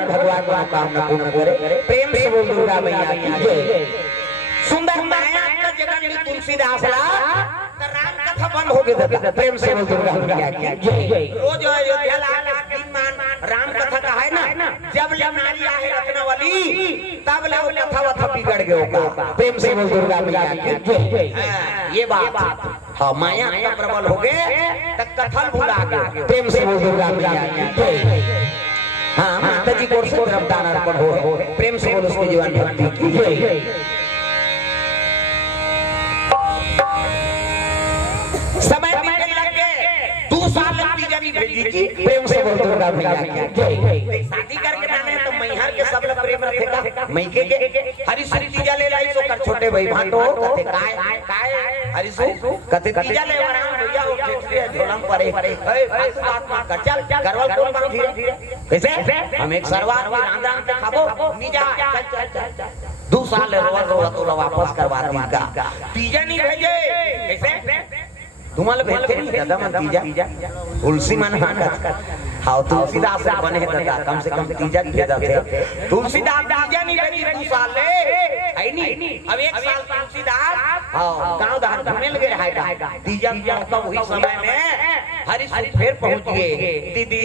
करें भगवान मनोकामना पूर्ण करे। प्रेम से बोल दुर्गा मैया की जय। सुंदर माया का जगह तुलसीदास ला राम कथा बंद हो गया। प्रेम से बोल दुर्गा मैया की जय। रोज अयोध्या ला दिन मान राम कथा का है ना, जब ले नारी आहे रत्नावली तब ले वो कथा वथा बिगड़ गयो। प्रेम से बोल दुर्गा मैया की जय। ये बात हाँ माया का प्रबल हो गए तब कथा भुला गए। प्रेम से बोल दुर्गा मैया की जय। हाँ माता जी को से तरफ दान अर्पण हो। प्रेम से बोल उसके जीवन भक्ति की जय। समय बीतने लगे 2 साल तीजा की भेजी की। प्रेम से बोल दुर्गा मैया की जय। शादी करके जाने तो मैहर के सब लोग प्रेम रखेगा। मैके के हरिशु तीजा ले लाई सो कर छोटे भाई भांटो कते काय हरिशु कते तीजा ले वरान भैया वो खेतरे झोलम परे बात मा कर चल करवल कौन बांध धीरे कैसे हम एक सरवार भी रांदा के खाबो नीजा चल 2 साल रोवा तो वापस करवा देगा। तीजा नहीं भेजे कैसे तुम्हारे भेजते नहीं दादा मन तीजा तुलसी मन हाँ तुलसीदास बने दादा कम से कम तीजा की भेजा थे। तुलसीदास तीजा नहीं भेजी 2 साल ले है नहीं। अब 1 साल तुलसीदास हाँ गांव दार घूमने लगे रहेगा। तीजा तो वही समय में हरिशु फिर पहुंच गए। दीदी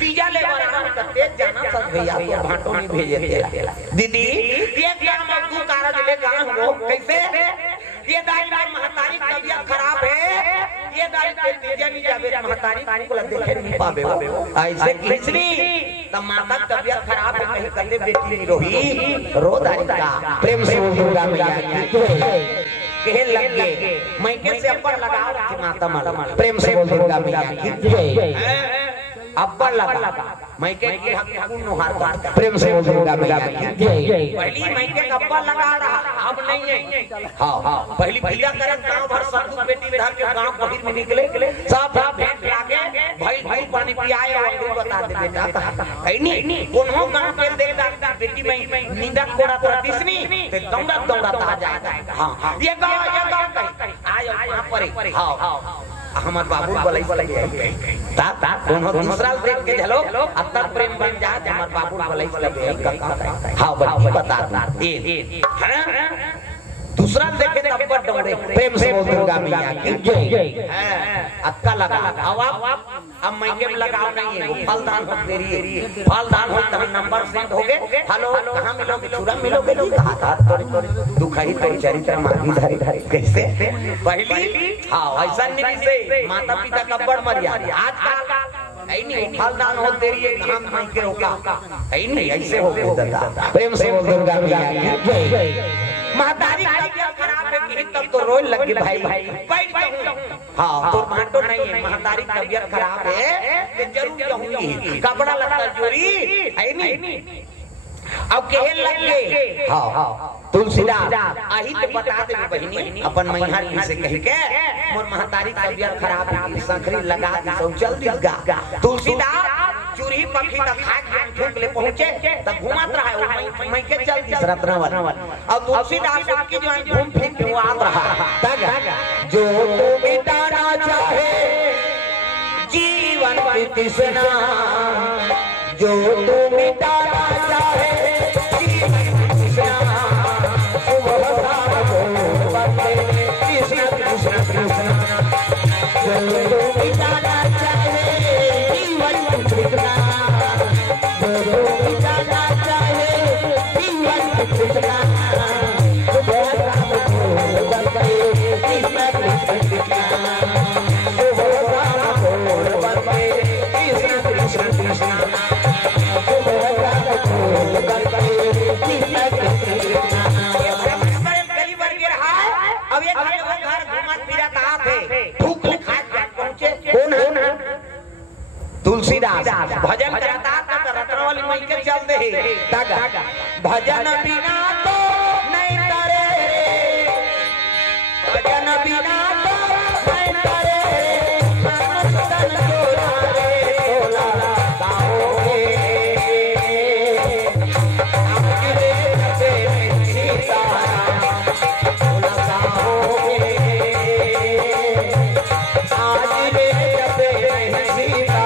तीजा ले वरान करते जाना सब भैया तो भांटो नहीं भेजे थे। दीदी ये क्या मजदूर कारज ले कहां हो कैसे ये दाई महतारी तबीयत खराब है। ये दाई तीजा नहीं जावे महतारी को देखे नहीं पावे ऐसे किसनी तब माता तबीयत खराब है कहीं कल्ले बेटी नहीं रोही रो दाई का। प्रेम से बोल दुर्गा मैया की जय। कहे लगे मैके से अब्बड़ लगा थी माता माता। प्रेम से बोल दुर्गा मैया की जय। अब्बड़ लगा मैके की हक नुहार का। प्रेम से बोल दुर्गा मैया की जय। पहली मैके का अब्बड़ लगा रहा अब नहीं है। हाँ पहली पूजा करन गांव भर सब बेटी धर के गांव बहिर में निकले सब भेंट लागे भाई पानी पियाए और बता दे बेटा है नहीं कोनो गांव के देख दादा बेटी में नींदा कोड़ा प्रतिसनी ते दौड़ा आ जाएगा। हां ये गांव आयो वहां पर हां हमार बाबू बोले ता कोनो दूसरा देख के चलो अब तक प्रेम बन जा हमार बाबू बोले हां बता ए दूसरा देखे तब पर दौड़े। प्रेम से बोल दुर्गा मैया की जय। अक्का लगा अब मैके में लगाओ नहीं है फलदान हो तेरी फलदान हो तब नंबर सेंड हो गए। हेलो कहां मिलोगे चूरा मिलोगे लोग हाथ दुखाई तो चरित्र मांगी धारी धारी कैसे पहली हां ऐसा नहीं से माता पिता का बड़ मर्यादा आजकल ऐ नहीं फलदान हो तेरी एक हम मैके रोका ऐ नहीं ऐसे हो गए दादा। प्रेम से बोल दुर्गा मैया की जय। महतारी तबीयत खराब है कि तब तो रोए लगे भाई बैठ जाऊं। हाँ तो भांटो नहीं है महतारी तबीयत खराब है तो जरूर कहूंगी कपड़ा लत्ता जोरी है नहीं। अब कहे लगे हाँ तुलसीदास आही तो बता दे बहनी अपन मैहर से कह के मोर महतारी तबीयत खराब है संखरी लगा दी सब चल दिगा। तुलसीदास चूरी पखी तक खा के ठोक ले पहुंचे तब घुमात रहा है मैं के चल दी रत्नावल और तुलसीदास की जो घूम फिर के वो आ रहा तक जो तू मिटाना चाहे जीवन की तृष्णा जो तू मिटाना चाहे जीवन की तृष्णा सुबह शाम को बंदे कृष्ण कृष्ण कृष्ण जो तू मिटाना चाहे जीवन की तृष्णा जो तू मिटाना चाहे जीवन की तृष्णा सुबह शाम को बंदे कृष्ण कृष्ण कृष्ण सुबह शाम को बंदे कृष्ण कृष्ण कृष्ण तुलसीदास भजन करता तो रत्नावली मई के चल दे भजन बिना तो नहीं करे भजन बिना तो नहीं करे तन तोला रे तोला गाओगे आपके से सीता तोला गाओगे आज रे जब सीता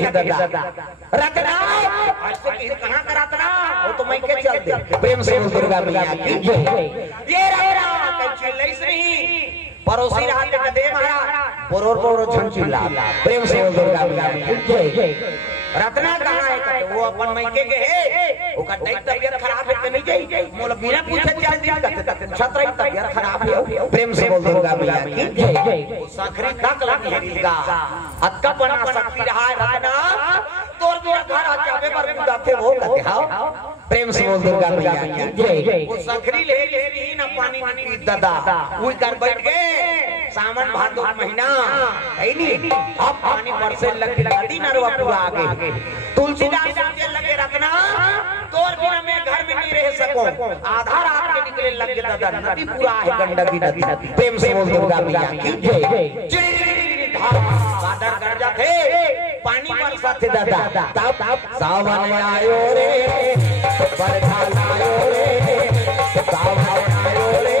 लगे है दादा रत्ना ऐसे कि कहां का रत्ना वो तो मैं के चल दे प्रेम से दुर्गा मैया की ये रत्ना कच्चे लइस नहीं पड़ोसी रहते कदे महाराज बोरो झंझिला प्रेम से दुर्गा मैया की रत्ना कहां है कहते वो अपन मैके के है ओका तबीयत खराब है त नहीं जाई मोला बिना पूछे चल दी कहते छतरा तबीयत खराब है प्रेम से बोल दुर्गा मैया की सखरी तक लगी है दिल का अक्का बना सकती रहा है रत्ना तोर घर आ जावे पर बुदा थे वो कहते हां प्रेम से बोल दुर्गा मैया की वो सखरी ले ली ना पानी पी दादा वो घर बैठ गए सावन भादो महीना है नी अब पानी बरसे लग नदी नरवा पूरा आगे तुलसीदास के लगे रखना तोर बिना मैं घर में नहीं रह सकूं आधा रात के निकले लग दादा नदी पूरा है गंडकी नदी प्रेम से बोल दुर्गा मैया की जय बादल गरजा थे पानी बरसा थे दादा तब सावन आयो रे बरखा आयो रे सावन आयो रे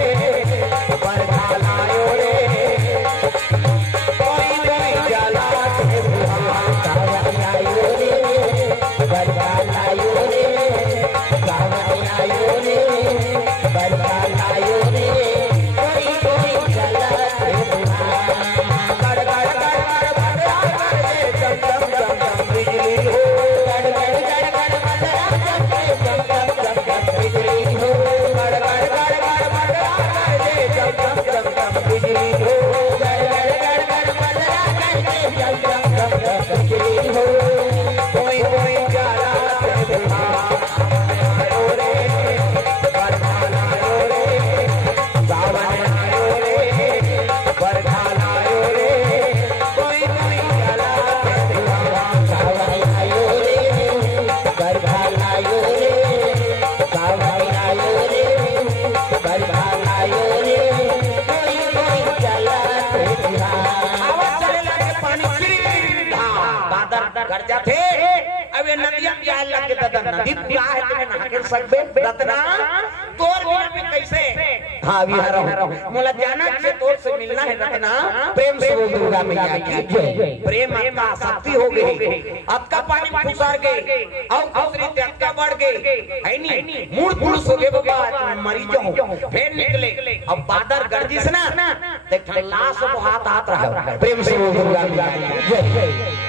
बरखा आयो रे गरजा थे अब ये नदियां क्या लग दादा नदी पूरा है तुम्हें नहा के सकबे रत्ना तोर बिना में कैसे हां अभी आ रहा हूं मोला जाना से तोर से मिलना है रत्ना प्रेम से बोल दुर्गा मैया की प्रेम का शक्ति हो गई अब का पानी फुसार गए और दूसरी त्याग का बढ़ गए है नी मूड पुरुष हो गए बाबा मरी जाओ फिर निकले अब बादल गरजिस ना देख लाश को हाथ रहा प्रेम से बोल दुर्गा मैया की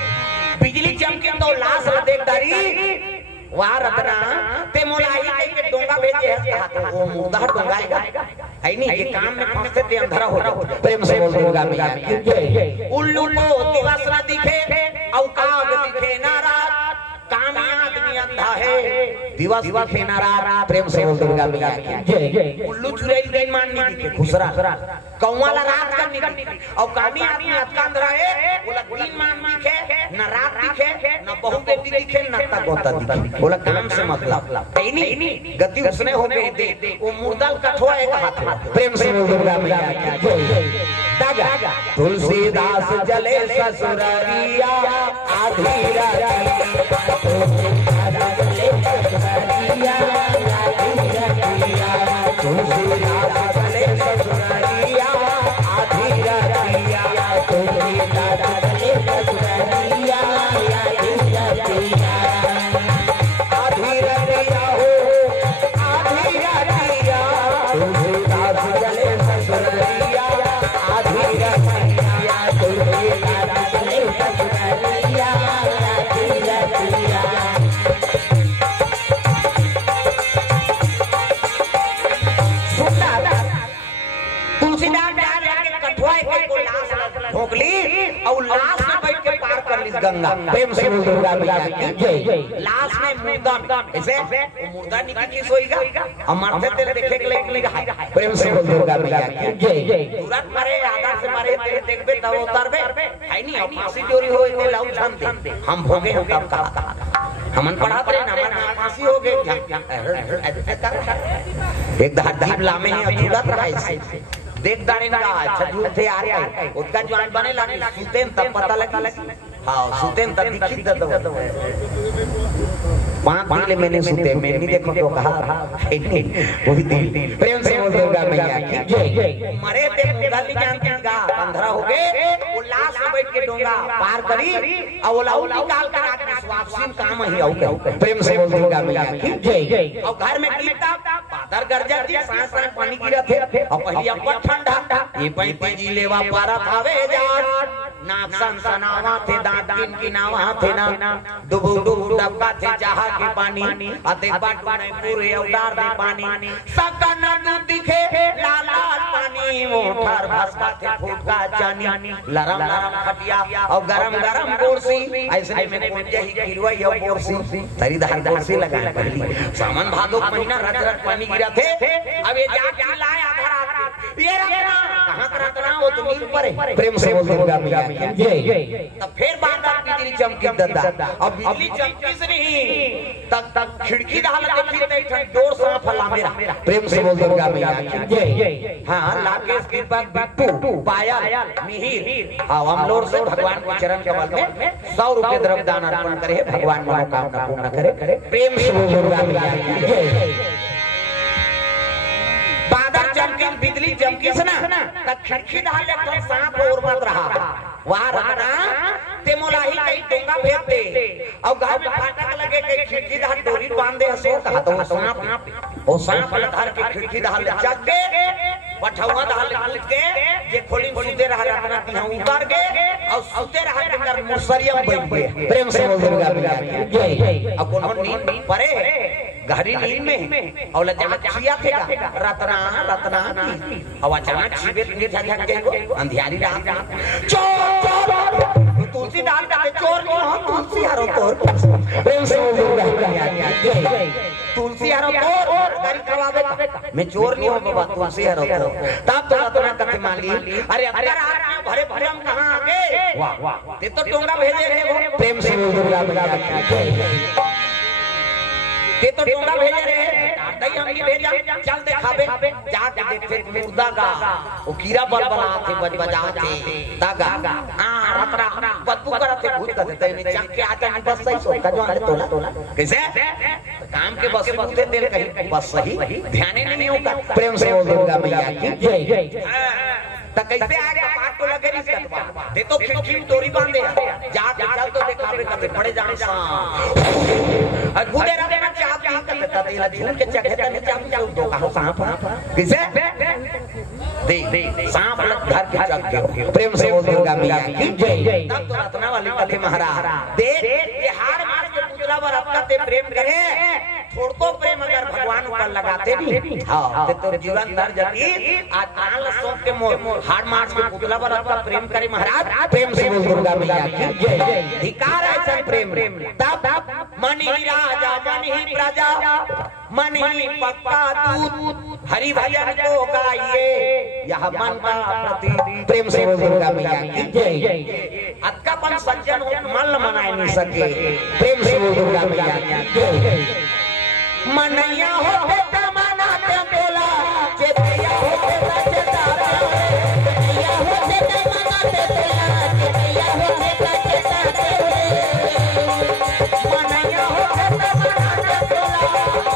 बिजली चमके तो लाश देख दारी वाह रत्ना ते मोलाई के डोंगा भेजे है कहा वो मुर्दा डोंगाएगा है नहीं ये काम में फंसते ते अंधेरा हो जाए प्रेम से बोल दुर्गा मैया की उल्लू को दिवस ना दिखे और काग दिखे ना रात काम आदमी अंधा है दिवस दिखे ना रात प्रेम से बोल दुर्गा मैया की उल्लू चुड़ैल दिन मान नहीं दिखे खुसरा कौवाला रात का निकल और कामी आदमी अटका अंधरा है बोला दिन मान दिखे न रात दिखे न बहु बेटी दिखे न तक होता दिखे बोला काम से मतलब नहीं गति उसने हो गई दे वो मुर्दल कठवा एक हाथ प्रेम से दुर्गा मैया की दागा तुलसीदास जले ससुररिया आधी रातिया तुलसीदास जले ससुररिया आधी रातिया तुलसीदास जले ससुररिया आधी रातिया तुलसीदास जले ससुररिया आधी रातिया आधी रातिया हो आधी रातिया तुलसीदास जले ससुररिया आधी रातिया तुलसीदास जले ससुररिया आधी रातिया भोगली और लाश में बैठ के पार कर ली गंगा प्रेम से बोल दुर्गा मैया की लाश में मुर्दा ऐसे वो मुर्दा निकली सोएगा हम मरते तेरे देखे के लिए प्रेम से बोल दुर्गा मैया की तुरंत मारे आधा से मारे तेरे देखबे तब उतरबे है नहीं अब फांसी चोरी हो इतने लाउड छन दे हम भोगे हम कब कहा हमन पढ़ाते रहे ना मन फांसी हो गए एक दहाड़ लामे है अधूरा रहा है देख दाने का छजूर थे आ रहा है उसका ज्वाइन बने लाने सुतेन तब पता लगी हां सुतेन तब दिखी दो 5 दिन ले मैंने सुनते मैंने देखो तो कहा वही दिन प्रेम से बोल दुर्गा मैया की जय। मरे थे गली जानती गा 15 हो गए वो लाश में बैठ के डोंगा पार करी और वो लाऊ निकाल कर आके वापसी काम ही आओ प्रेम से बोल दुर्गा मैया की जय। और घर में कीता पादर गरजा जी सांस सांस पानी गिरा थे और पहले अब ठंडा ये 35 लेवा पारा थावे जाट नाक सनसनावा थे दांत की नावा थे ना डुबू डुबू डब्बा थे जहा के पानी अते बाटू नहीं पूरे उतार दे पानी सकन दूध दिखे लाल लाल पानी मोठार भसका थे फूट का जानी लरम लरम खटिया और गरम गरम कुर्सी ऐसे में कौन जही खिलवाई और कुर्सी तरी धार कुर्सी लगा पहली सामान भादो महीना रज रज पानी गिरा थे अब ये जा लाया धरा ये रखना कहां रखना वो तो नील पर है प्रेम से बोल दुर्गा मैया जय। तब फिर बादल बिजली चमकी दद्दा अब बिजली चमकी से नहीं तक खिड़की डाल देखी ते डोर सांप फला मेरा प्रेम से बोल दुर्गा मैया जय। हां लाकेश के बाद बिट्टू पाया मिहिर हां हम लोग से भगवान के चरण कमल में 100 रुपए द्रव्य दान अर्पण करे भगवान मनोकामना पूर्ण करे प्रेम से बोल दुर्गा मैया जय। बादल चमकी बिजली चमकी से ना तक खिड़की डाल तो सांप और मत रहा वहां रहना ते मोलाही कई डोंगा फेंकते और गांव में फाटक लगे कई खिड़की दाल डोरी बांधे हसो कहा तो सांप ओ सांप लधार के खिड़की दाल जग के पठौआ दाल निकल के जे खोली सुते रहा अपना तिहा उतार के और सुते रहा के अंदर मुसरियम बैठ गए प्रेम से बोल दुर्गा मैया जय। अब कोनो नींद परे गहरी नींद में और लजा छिया थे रत्ना रत्ना की और अचानक छिबे ले झक गए अंधियारी रात चोर तुलसी डाल के चोर नहीं हो तुलसी हरो तोर प्रेम से बोल दुर्गा मैया जय। तुलसी हरो तोर गाड़ी करवावे मैं चोर नहीं हूं बाबा तुलसी हरो तोर तब तो रत्ना कथे मान ली अरे अगर आप भरे भरे हम कहां आ गए वाह वाह ते तो डोंगा भेजे रे वो प्रेम से बोल दुर्गा मैया जय। ते तो डोंगा भेजे रे दई हम ही भेजा चल दिखावे जाके देखते मुर्दा का वो कीड़ा बलबला थे बजाते दागा हां रतरा बदबू करते भूत करते ने चक के आजा नहीं बस सही सोच का जो आले तोला कैसे काम के बस उठे तेल कहीं बस सही ध्यान ही नहीं होगा प्रेम से बोल दुर्गा मैया की जय। त कैसे आगे पाट तो लगे नहीं सकता दे तो खिड़की में डोरी बांधे जाके चल तो दिखावे कते पड़े जाने सा और खुदे रहे में चाप नहीं कर देता तेला झूल के चखे तने चाप चल दो कहां सांप किसे दे सांप घर के चक के प्रेम से बोल दुर्गा मैया की जय। तब तो रत्ना वाली कथे महाराज दे ये हार मार के पुतला पर अपना ते प्रेम करे थोड़ तो प्रेम अगर भगवान ऊपर लगाते भी हां तो जीवन दर जाती आज काल सोच के मोर हार मार के पुतला पर अपना प्रेम करे महाराज प्रेम से बोल दुर्गा मैया की जय। धिकार है प्रेम तब मन ही राजा मन ही प्रजा मन ही पक्का दूत हरि भजन को गाइए यह मन का प्रति प्रेम से बोल दुर्गा मैया की जय। अतकापन सज्जन हो मल मनाए नहीं सके प्रेम से बोल दुर्गा मैया की जय। मनैया हो मनाते बेला चेतिया हो चेतारा मनैया हो मनाते बेला चेतिया हो चेताते मनैया हो मनाते बेला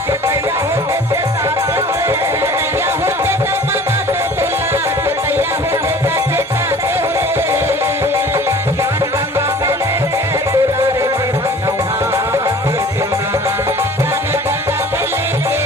चेतिया हो चेताते मनैया हो मनाते बेला चेतिया हो चेताते ज्ञान गंगा बेले दुलारे में नौहा के देना ज्ञान गंगा बेले के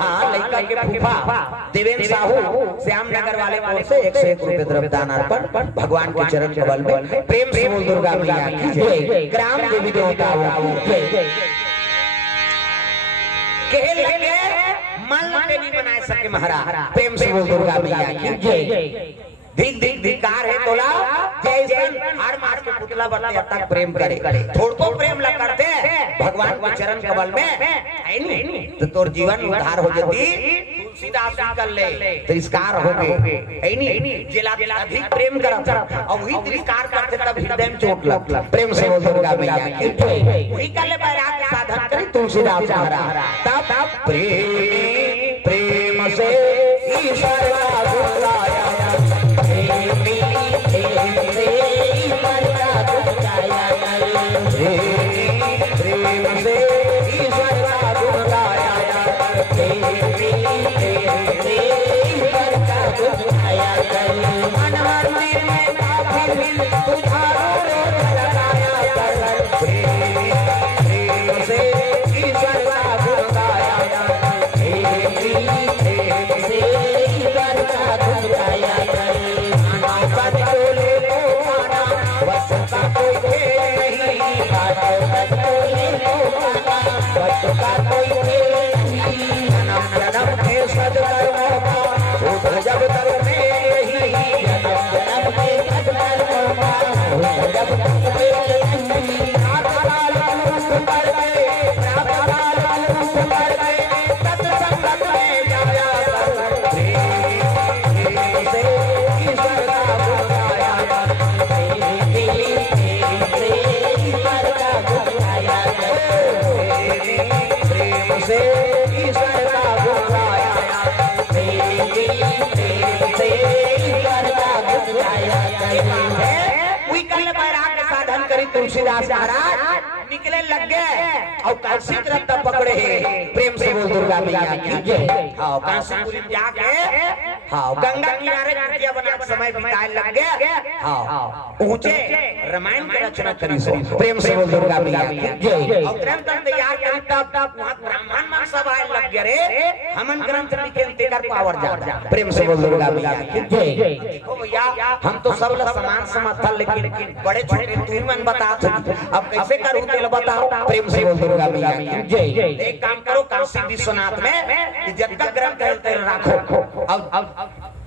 हाँ लड़का के फूफा देवेंद्र साहू श्यामनगर वाले मोड़ से 101 रुपए द्रव्य दान अर्पण भगवान के चरण कमल में प्रेम से बोल दुर्गा मैया की जय। ग्राम देवी देवता कहल लगे मन लगे नहीं बनाए सके महाराज प्रेम से बोल दुर्गा मैया की जय। धिक धिक धिकार है तोला जैसन हर मास के पुतला बनते तक प्रेम करे थोड़ को प्रेम लग करते भगवान के चरण कमल में है नहीं तो तोर जीवन उद्धार हो जाती तुलसीदास कर ले तिरस्कार हो गए है नहीं जिला अधिक प्रेम करता और वही तिरस्कार करते तब हृदय में चोट लगता प्रेम से बोल दुर्गा मैया की वही कर ले बैराग के साधन करे तुलसीदास महाराज तब प्रेम से ईश्वर का गुण गाया तुलसीदास महाराज निकले लग गए और काशी रत्ता पकड़े प्रेम से बोल दुर्गा मैया की जय। हाँ काशीपुरी जाके हाँ गंगा किनारे कुटिया बना समय बिताए लग गए हाँ ऊंचे रामायण की रचना करी सो प्रेम से बोल दुर्गा मैया की जय। और ग्रंथ तैयार करी तब वहाँ ब्राह्मण मन सब आए लग गए रे हमन ग्रंथ लिखे तेकर पावर जा प्रेम से बोल दुर्गा मैया की जय। देखो भैया हम तो सब समान समर्थन लेकिन बड़े छोटे तुम मन बता अब कैसे करूं तेल बताओ प्रेम से बोल दुर्गा मैया की जय। एक काम करो काशी विश्वनाथ में इज्जत का ग्रंथ तेल रखो अब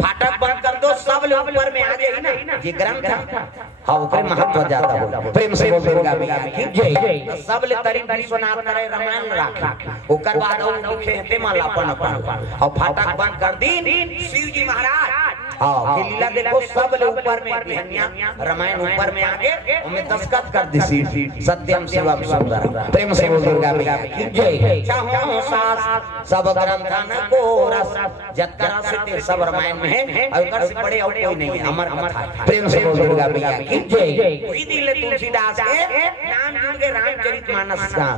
फाटक बंद कर दो सब लोग ऊपर में आ जाएगी ना ये ग्रंथ हाँ ऊपर महत्व ज्यादा हो प्रेम से बोल दुर्गा मैया की जय। सब ले तरी विश्वनाथ करे रामायण राख ओकर बाद लिखे हेते मालापन अपन और फाटक बंद कर दी शिव जी महाराज हाँ लीला देखो सब ले ऊपर में बिहनिया रामायण ऊपर में आगे उनमें दस्तखत कर दी सत्यम शिवम सुंदरम प्रेम से बोल दुर्गा मैया की जय। चाहो सास सब ग्रंथन को रस जत्करा से सब रामायण में है और से बड़े और कोई नहीं है अमर कथा प्रेम से बोल दुर्गा मैया की जय। वही दिल तुलसीदास के नाम जुड़ के रामचरितमानस का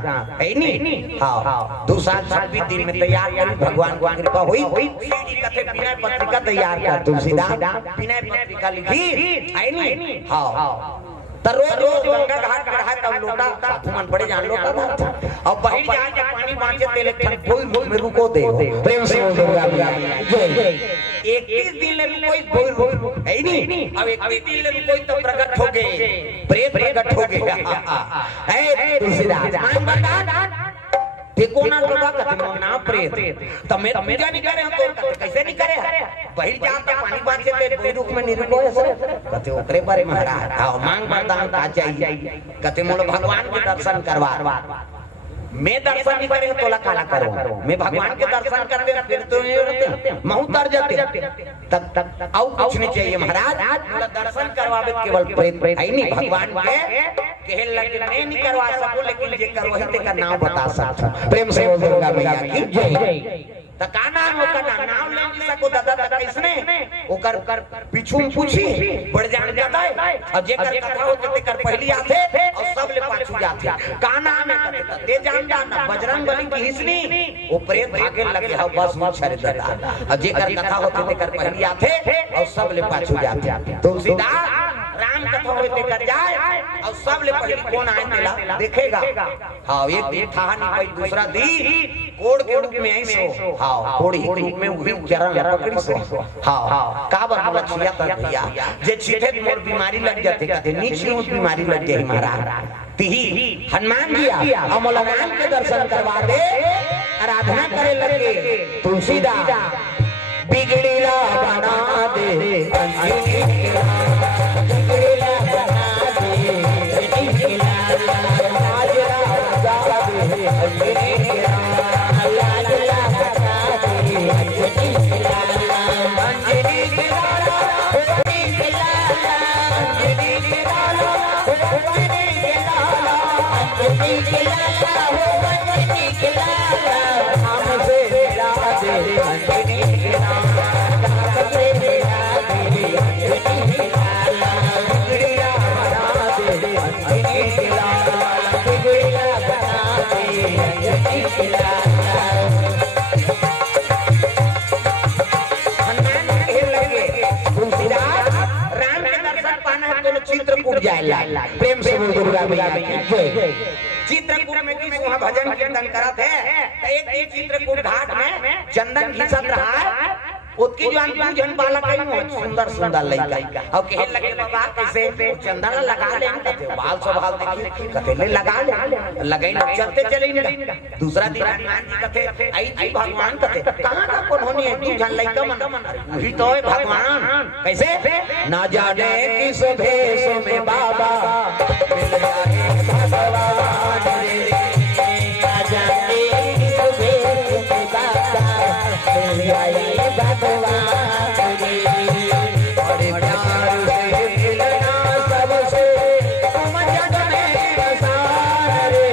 है नहीं हाँ 2 साल 26 दिन में तैयार कर भगवान की कृपा हुई शिव जी कथे विनय पत्रिका तैयार कर तुलसीदास विनय पत्रिका लिखी है नहीं हाँ रोज गंगा घाट रहा तब लोटा मन पड़े जान लोटा अब बहिर जाके पानी बांचे तेले कोई में रुको दे प्रेम से बोल दुर्गा मैया जय। 21 दिन ले कोई बोल है नहीं अब 21 दिन ले कोई तो प्रकट हो गए प्रेत प्रकट हो गए है तुलसीदास मान बता देखो ना लोगा कते ना प्रेत तमे पूजा नहीं करे हम तो कैसे नहीं करे बहिर जाता पानी बांचे ते कोई रूप में निरुको ऐसे कते ओकरे बारे महाराज आओ मांग वरदान का चाहिए कते मोल भगवान के दर्शन करवा मैं दर्शन नहीं करे तो काला करो मैं भगवान के दर्शन करते फिर तो महू तर जाते तब आओ कुछ नहीं चाहिए महाराज दर्शन करवावे केवल प्रेत है नहीं भगवान के कहल लगे नहीं करवा सको लेकिन जे करो है तेका नाम बता सकता प्रेम से बोल दुर्गा मैया की जय। त का नाम ओकर नाम ले नहीं सको दादा तक किसने ओकर पीछू पूछी बढ़ जान जाता है और जेकर कथा होते तेकर पहली आथे और सब ले पाछू जाते का नाम है ते जान जाना बजरंग बली की हिसनी वो प्रेत भागे लगे हो बस मुंह छरे दादा और जेकर कथा होते तेकर पहली आथे और सब ले पाछू जाते तुलसीदास राम कथा होते कर जाए और सब ले पहले कौन आए मिला देखेगा। हाँ एक दिन था नहीं भाई दूसरा दी कोड़ के रूप में आई सो। हाँ कोड़ ही रूप में उभी चरण पकड़ी सो। हाँ का बराबर छिया कर दिया जे छीठे मोर बीमारी लग जाते कहते नीच नीच बीमारी लग जाए महाराज तिही हनुमान जी अमल राम के दर्शन करवा दे आराधना करे लगे तुलसीदास बिगड़ीला बना दे बिगड़ीला बना दे बिगड़ीला लाजरा बजा दे बिगड़ीला लाजरा बजा दे बिगड़ीला अंजनी के लाला अंजनी के लाला अंजनी के लाला अंजनी के लाला अंजनी के लाला हो अंजनी के लाला हमसे मिला दे अंजनी के लाला हमसे मिला दे अंजनी के लाला बिगड़ीला बना दे अंजनी के लाला बिगड़ीला बना दे अंजनी के लाला। हनुमान कहे लगे तुलसीदास राम के दर्शन पाना है तो चित्रकूट जाए प्रेम से बोल दुर्गा मैया की जय। चित्रकूट में किस वहाँ भजन कीर्तन करत है तो एक दिन चित्रकूट घाट में चंदन घिसत रहा है उसकी जो पूजन बालक है सुंदर सुंदर लड़का और कहे लगे बाबा कैसे चंदन लगा ले कहते बाल स्वभाव देखिए कहते ले लगा ले लगे ना चलते चले दूसरा दिन हनुमान जी कहते आई जी भगवान कहते कहां का कौन होनी है तू जान लइका मन वही तो है भगवान कैसे ना जाने किस भेष में बाबा मिल जाए भगवान रे ना जाने किस भेष में बाबा मिल जाए भगवान रे बड़े प्यार से मिलना सबसे तुम जग में बसार रे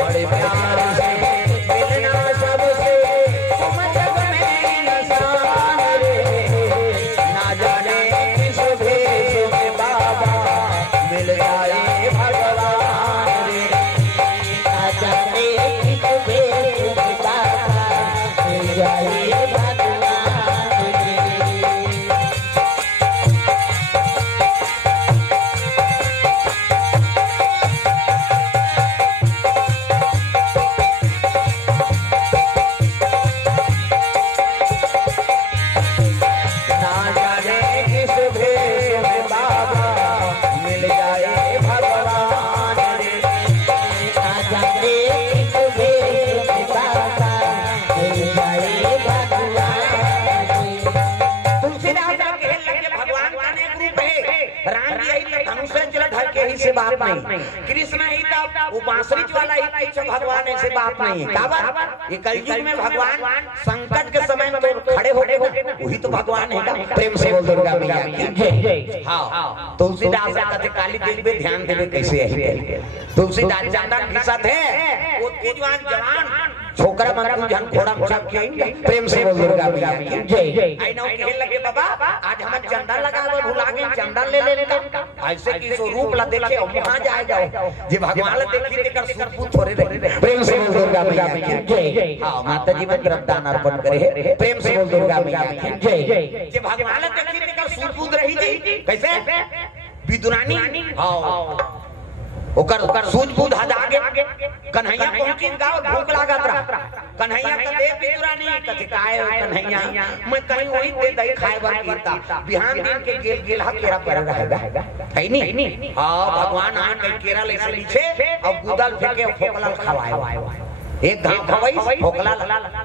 बड़े प्यार से मिलना सबसे तुम जग में बसार रे ना जाने किस भेष में बाबा मिल जाए भगवान रे ना जाने किस भेष में बाबा मिल जाए से बात नहीं कृष्ण ही तो वो बांसुरी वाला ही पीछे भगवान ऐसे बात नहीं है ये कलयुग में भगवान संकट के समय में तो खड़े हो गए वही तो भगवान है प्रेम से बोल दुर्गा मैया की जय। हाँ तुलसीदास कहते काली देवी पे ध्यान देवे कैसे है तुलसीदास चंदन घिसत है वो जवान जवान छोकरा मन को जन घोड़ा घोड़ा किए प्रेम से बोल दुर्गा मैया की जय। आई नो कहे लगे बाबा आज हम चंदन लगा लो भुला गए चंदन ले लेने का ऐसे की स्वरूप ला देखे और वहां जाए जाओ जे भगवान ला देखी देकर सुरपूत थोड़े रहे प्रेम से बोल दुर्गा मैया की जय। हां माता जी में दान अर्पण करे प्रेम से बोल दुर्गा मैया की जय। जे भगवान ला देखी देकर सुरपूत रही जी कैसे विदुरानी हां ओकर सूझ बूझ हदा आगे कन्हैया पहुंची गांव भूख लागत रहा कन्हैया का दे विदुरानी कथि काहे कन्हैया मैं कहीं वही दे दई खाए बर कीता बिहान दिन के गेल गेल केरा पर रहेगा है नी हां भगवान आ के केरा ले से नीचे अब गुदल फेंके फोकलल खवाए एक धाम खवाई फोकला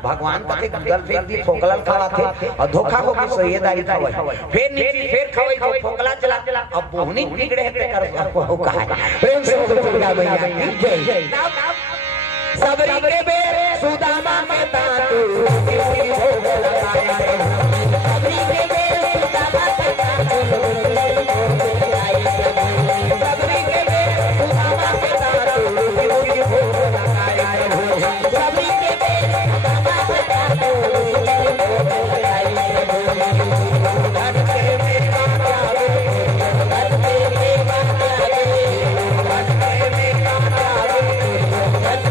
भगवान कहते गुदल फेंक दी फोकलल खवाते और धोखा हो गई सोयेदारी खवाई फिर नीचे फिर खवाई जो फोकला चला अब बोहनी बिगड़े है कर को कहा प्रेम से दुर्गा मैया की जय। सबरी के बेरे सुदामा में तातू किसी भोग लगाया सबरी के बेरे सुदामा में तातू सबरी के बेरे सुदामा में तातू किसी भोग लगाया सबरी के बेरे सुदामा में तातू किसी भोग लगाया घर के में माता घर के में माता घर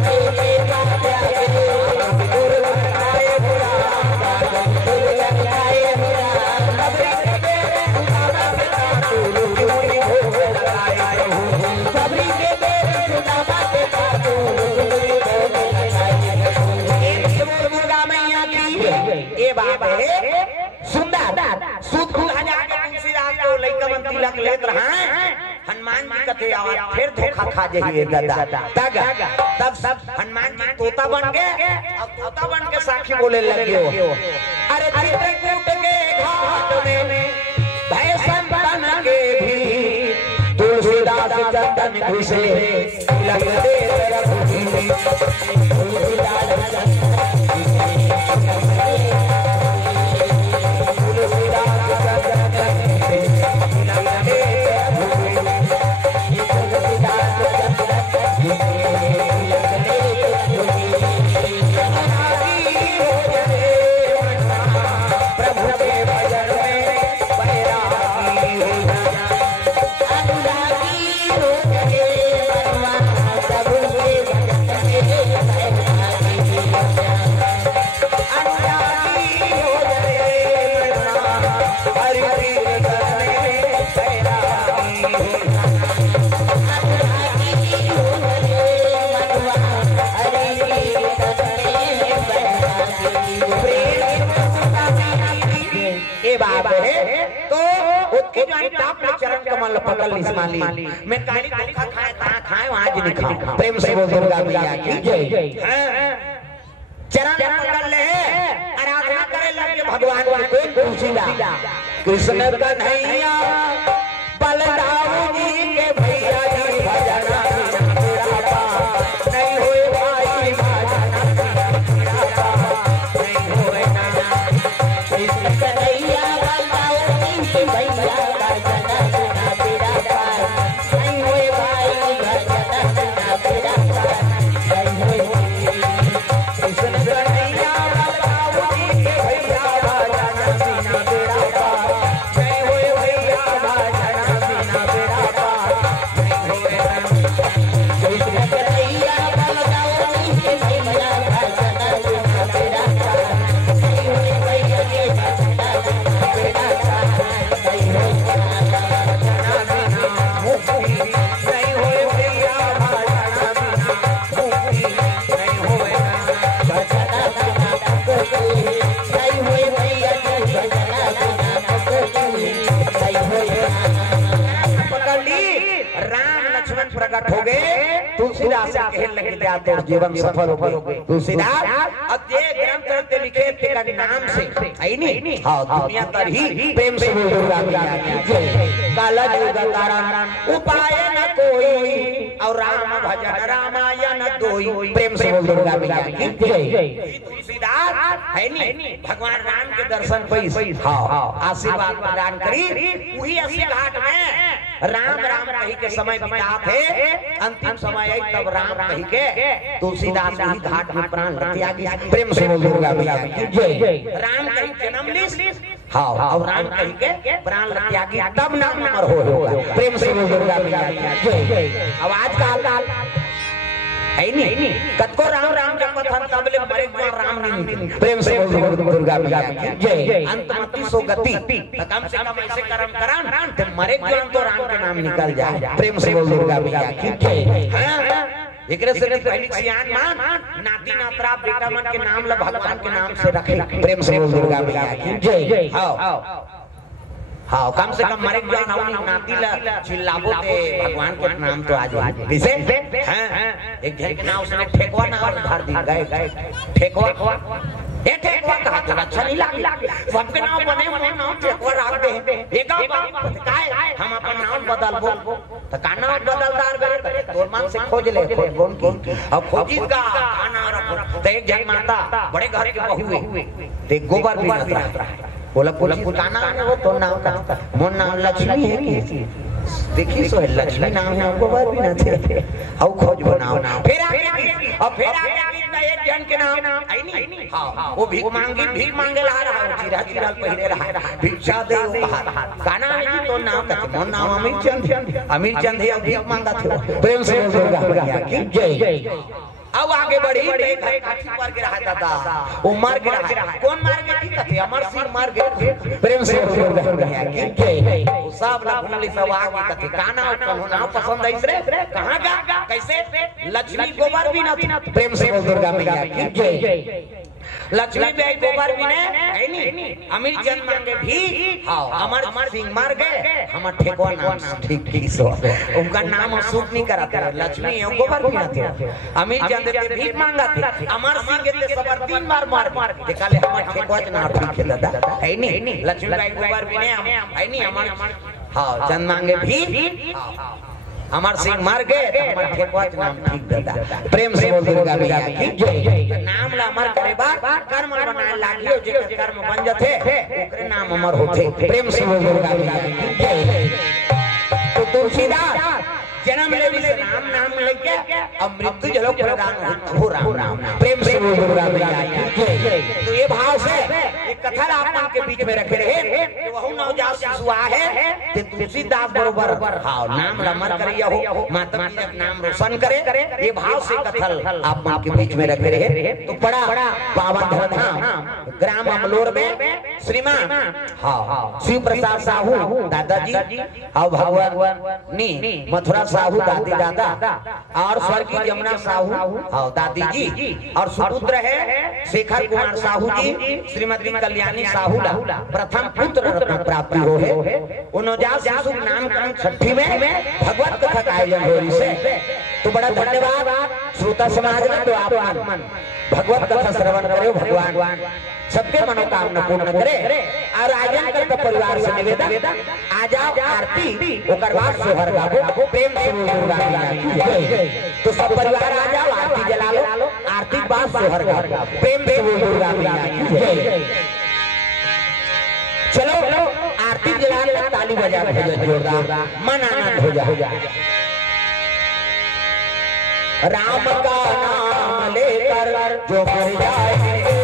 के में माता दुर्गा बात है सुंदर सूत खुला जाके तुलसीदास को लइका मन तिलक लेत रहा हनुमान जी कथे आवाज फिर धोखा खा जइए दादा तब सब हनुमान जी तोता बन गए अब तोता बन के साखी बोले लगे हो अरे चित्रकूट के घाट में भय संतन के भी तुलसीदास चंदन घुसे लग दे रघुवीर तुलसीदास चरण कमल पकड़ लिस्माली मैं काली धोखा खाए कहां खाए वहां जी लिखा प्रेम से बोल दुर्गा मैया की जय चरण पकड़ ले आराधना करे लगे भगवान के तुलसीदास कृष्ण कन्हैया बलराम जी के भैया जी भजना तेरा पास नहीं होए भाई भजना नहीं होए ना कृष्ण कन्हैया बलराम जी के भैया प्रकट हो गए तुलसीदास कहने लगे जा तो जीवन सफल हो गए तुलसीदास अध्याय ग्रंथ चलते लिखे तेरा नाम से आई नहीं हां दुनिया तर ही प्रेम से बोल दुर्गा मैया की जय काला युग कारण उपाय न कोई और राम भजन रामायण दोई प्रेम से बोल दुर्गा मैया की जय तुलसीदास है नहीं भगवान राम के दर्शन पे हां आशीर्वाद प्रदान करी वही अस्सी घाट में राम राम कही के समय बिता थे अंतिम समय आई तब राम कही के तुलसीदास जी घाट में प्राण त्यागी प्रेम से बोल दुर्गा मैया की जय राम कही जन्म ली हां और राम कही के प्राण त्यागी तब नाम अमर होगा प्रेम से बोल दुर्गा मैया की जय अब आज का है नहीं कतको राम राम जब कथन तबले मरे राम नहीं प्रेम से बोल दुर्गा मैया की जय अंत मति सो गति कम से कम ऐसे कर्म करन ते मरे ज्ञान तो राम के नाम निकल जाए प्रेम से बोल दुर्गा मैया की जय हां एकरे से पहली सियान मान नाती नातरा बेटा मन के नाम ल भगवान के नाम से रखे प्रेम से बोल दुर्गा मैया की जय हां हाँ कम से कम मरे जान आओ नाती ला चिल्लाबो ते भगवान के नाम तो आज विशे हैं एक जन के नाम उसने ठेकवा नाम धर दी गए ठेकवा ये ठेकवा कहा तो अच्छा नहीं लागे सबके नाम बने बने नाम ठेकवा रख दे एक काय हम अपन नाम बदल बोल तो का नाम बदलदार करे तोर मन से खोज ले कौन की अब खोजी का खाना रखो तो एक जन माता बड़े घर के बहू हुए ते गोबर भी रहा बोला पुलिस काना है वो तो नाम का मोर नाम लक्ष्मी है कि देखी सो है लक्ष्मी नाम है हमको बात भी ना थे आओ खोज बनाओ फिर आगे और फिर आगे एक जन के नाम आई नहीं हां वो भीख मांगे ला रहा है चिरा चिरा पहिरे रहा भिक्षा दे काना है तो नाम का मोर नाम अमीर चंद है भीख मांगा थे प्रेम से दुर्गा मैया की जय अब आगे बढ़ी मार के रहा दादा वो मार के रहा कौन मार के ठीक थे अमर सिंह मार गए प्रेम से वो सब लखनली सब आगे कथे काना होना पसंद है इसरे कहां का कैसे लक्ष्मी गोबर भी ना प्रेम से दुर्गा मैया की जय लक्ष्मी बाई गोबर बिने है नी अमीर चंद मांगे भी अमर सिंह मार गए हमर ठेकवा नाम ठीक ठीक सो उनका नाम सूट नहीं कराते लक्ष्मी गोबर बिना थे अमीर चंद के भीख मांगा थे अमर सिंह के सबर 3 बार मार निकाले हमर ठेकवा नाम ठीक है दादा है नी लक्ष्मी बाई गोबर बिने है नी अमर हां चंद मांगे भी अमर सिंह मार गए हमर ठेकवा नाम ठीक दादा प्रेम से बोल दुर्गा मैया की जय नाम ला अमर करे बाद कर्म बनाए लागियो जे कर्म बन जथे ओकरे नाम अमर होथे प्रेम से बोल दुर्गा मैया की जय तो तुलसीदास जन्म ले नाम लेके अब मृत्यु जलो प्रदान हो राम प्रेम से बोल दुर्गा मैया की जय तो ये भाव से एक कथा आप के बीच में रखे रहे कि वहु नवजात शिशु है ते तुलसीदास बरोबर हां नाम रमर करिया हो माता पिता नाम रोशन करे ये भाव से कथल आप के बीच में रखे रहे तो बड़ा पावन धर्म ग्राम अमलोर में श्रीमान हां शिव प्रसाद साहू दादाजी और भगवान नी मथुरा साहू दादी दादा और स्वर्गीय जमुना साहू और दादी जी और सुपुत्र है शेखर कुमार साहू जी श्रीमती कल्याणी साहू प्रथम पुत्र रत्न प्राप्ति हो है नवजात शिशु नामकरण छठी में भगवत कथा का आयोजन हो रही से तो बड़ा धन्यवाद श्रोता समाज में तो आप भगवत कथा श्रवण करो भगवान सबके मनोकामना पूर्ण करे और आयोजन करते परिवार से निवेदन आ जाओ आरती ओकर बाद सोहर गाबो प्रेम से दुर्गा मैया की जय तो सब परिवार आ जाओ आरती जला लो आरती बाद सोहर गाबो प्रेम से दुर्गा मैया की जय चलो आरती जला के ताली बजा के जोरदार मन आनंद हो जाए राम का नाम लेकर जो मर जाए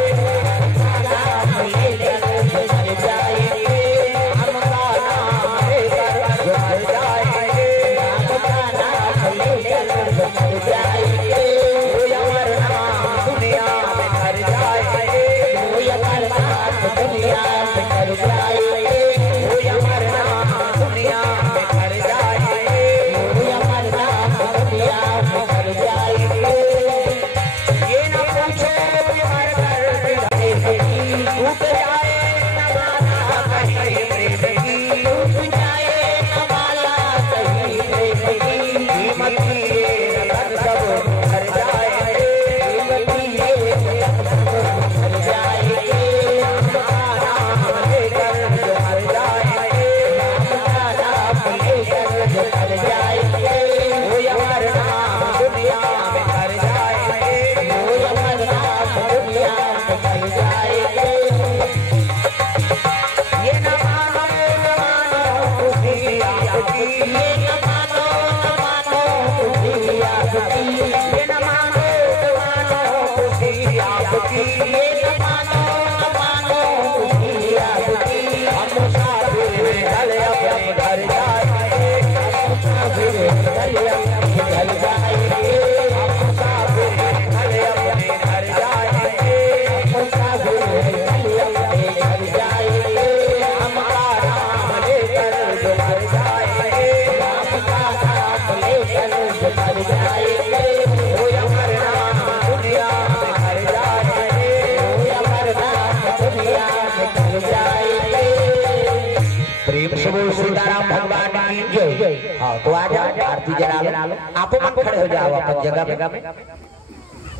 तो आ जाओ आरती जला लो आप खड़े हो जाओ अपन जगह में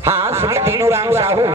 हाँ श्री दीनू राम साहू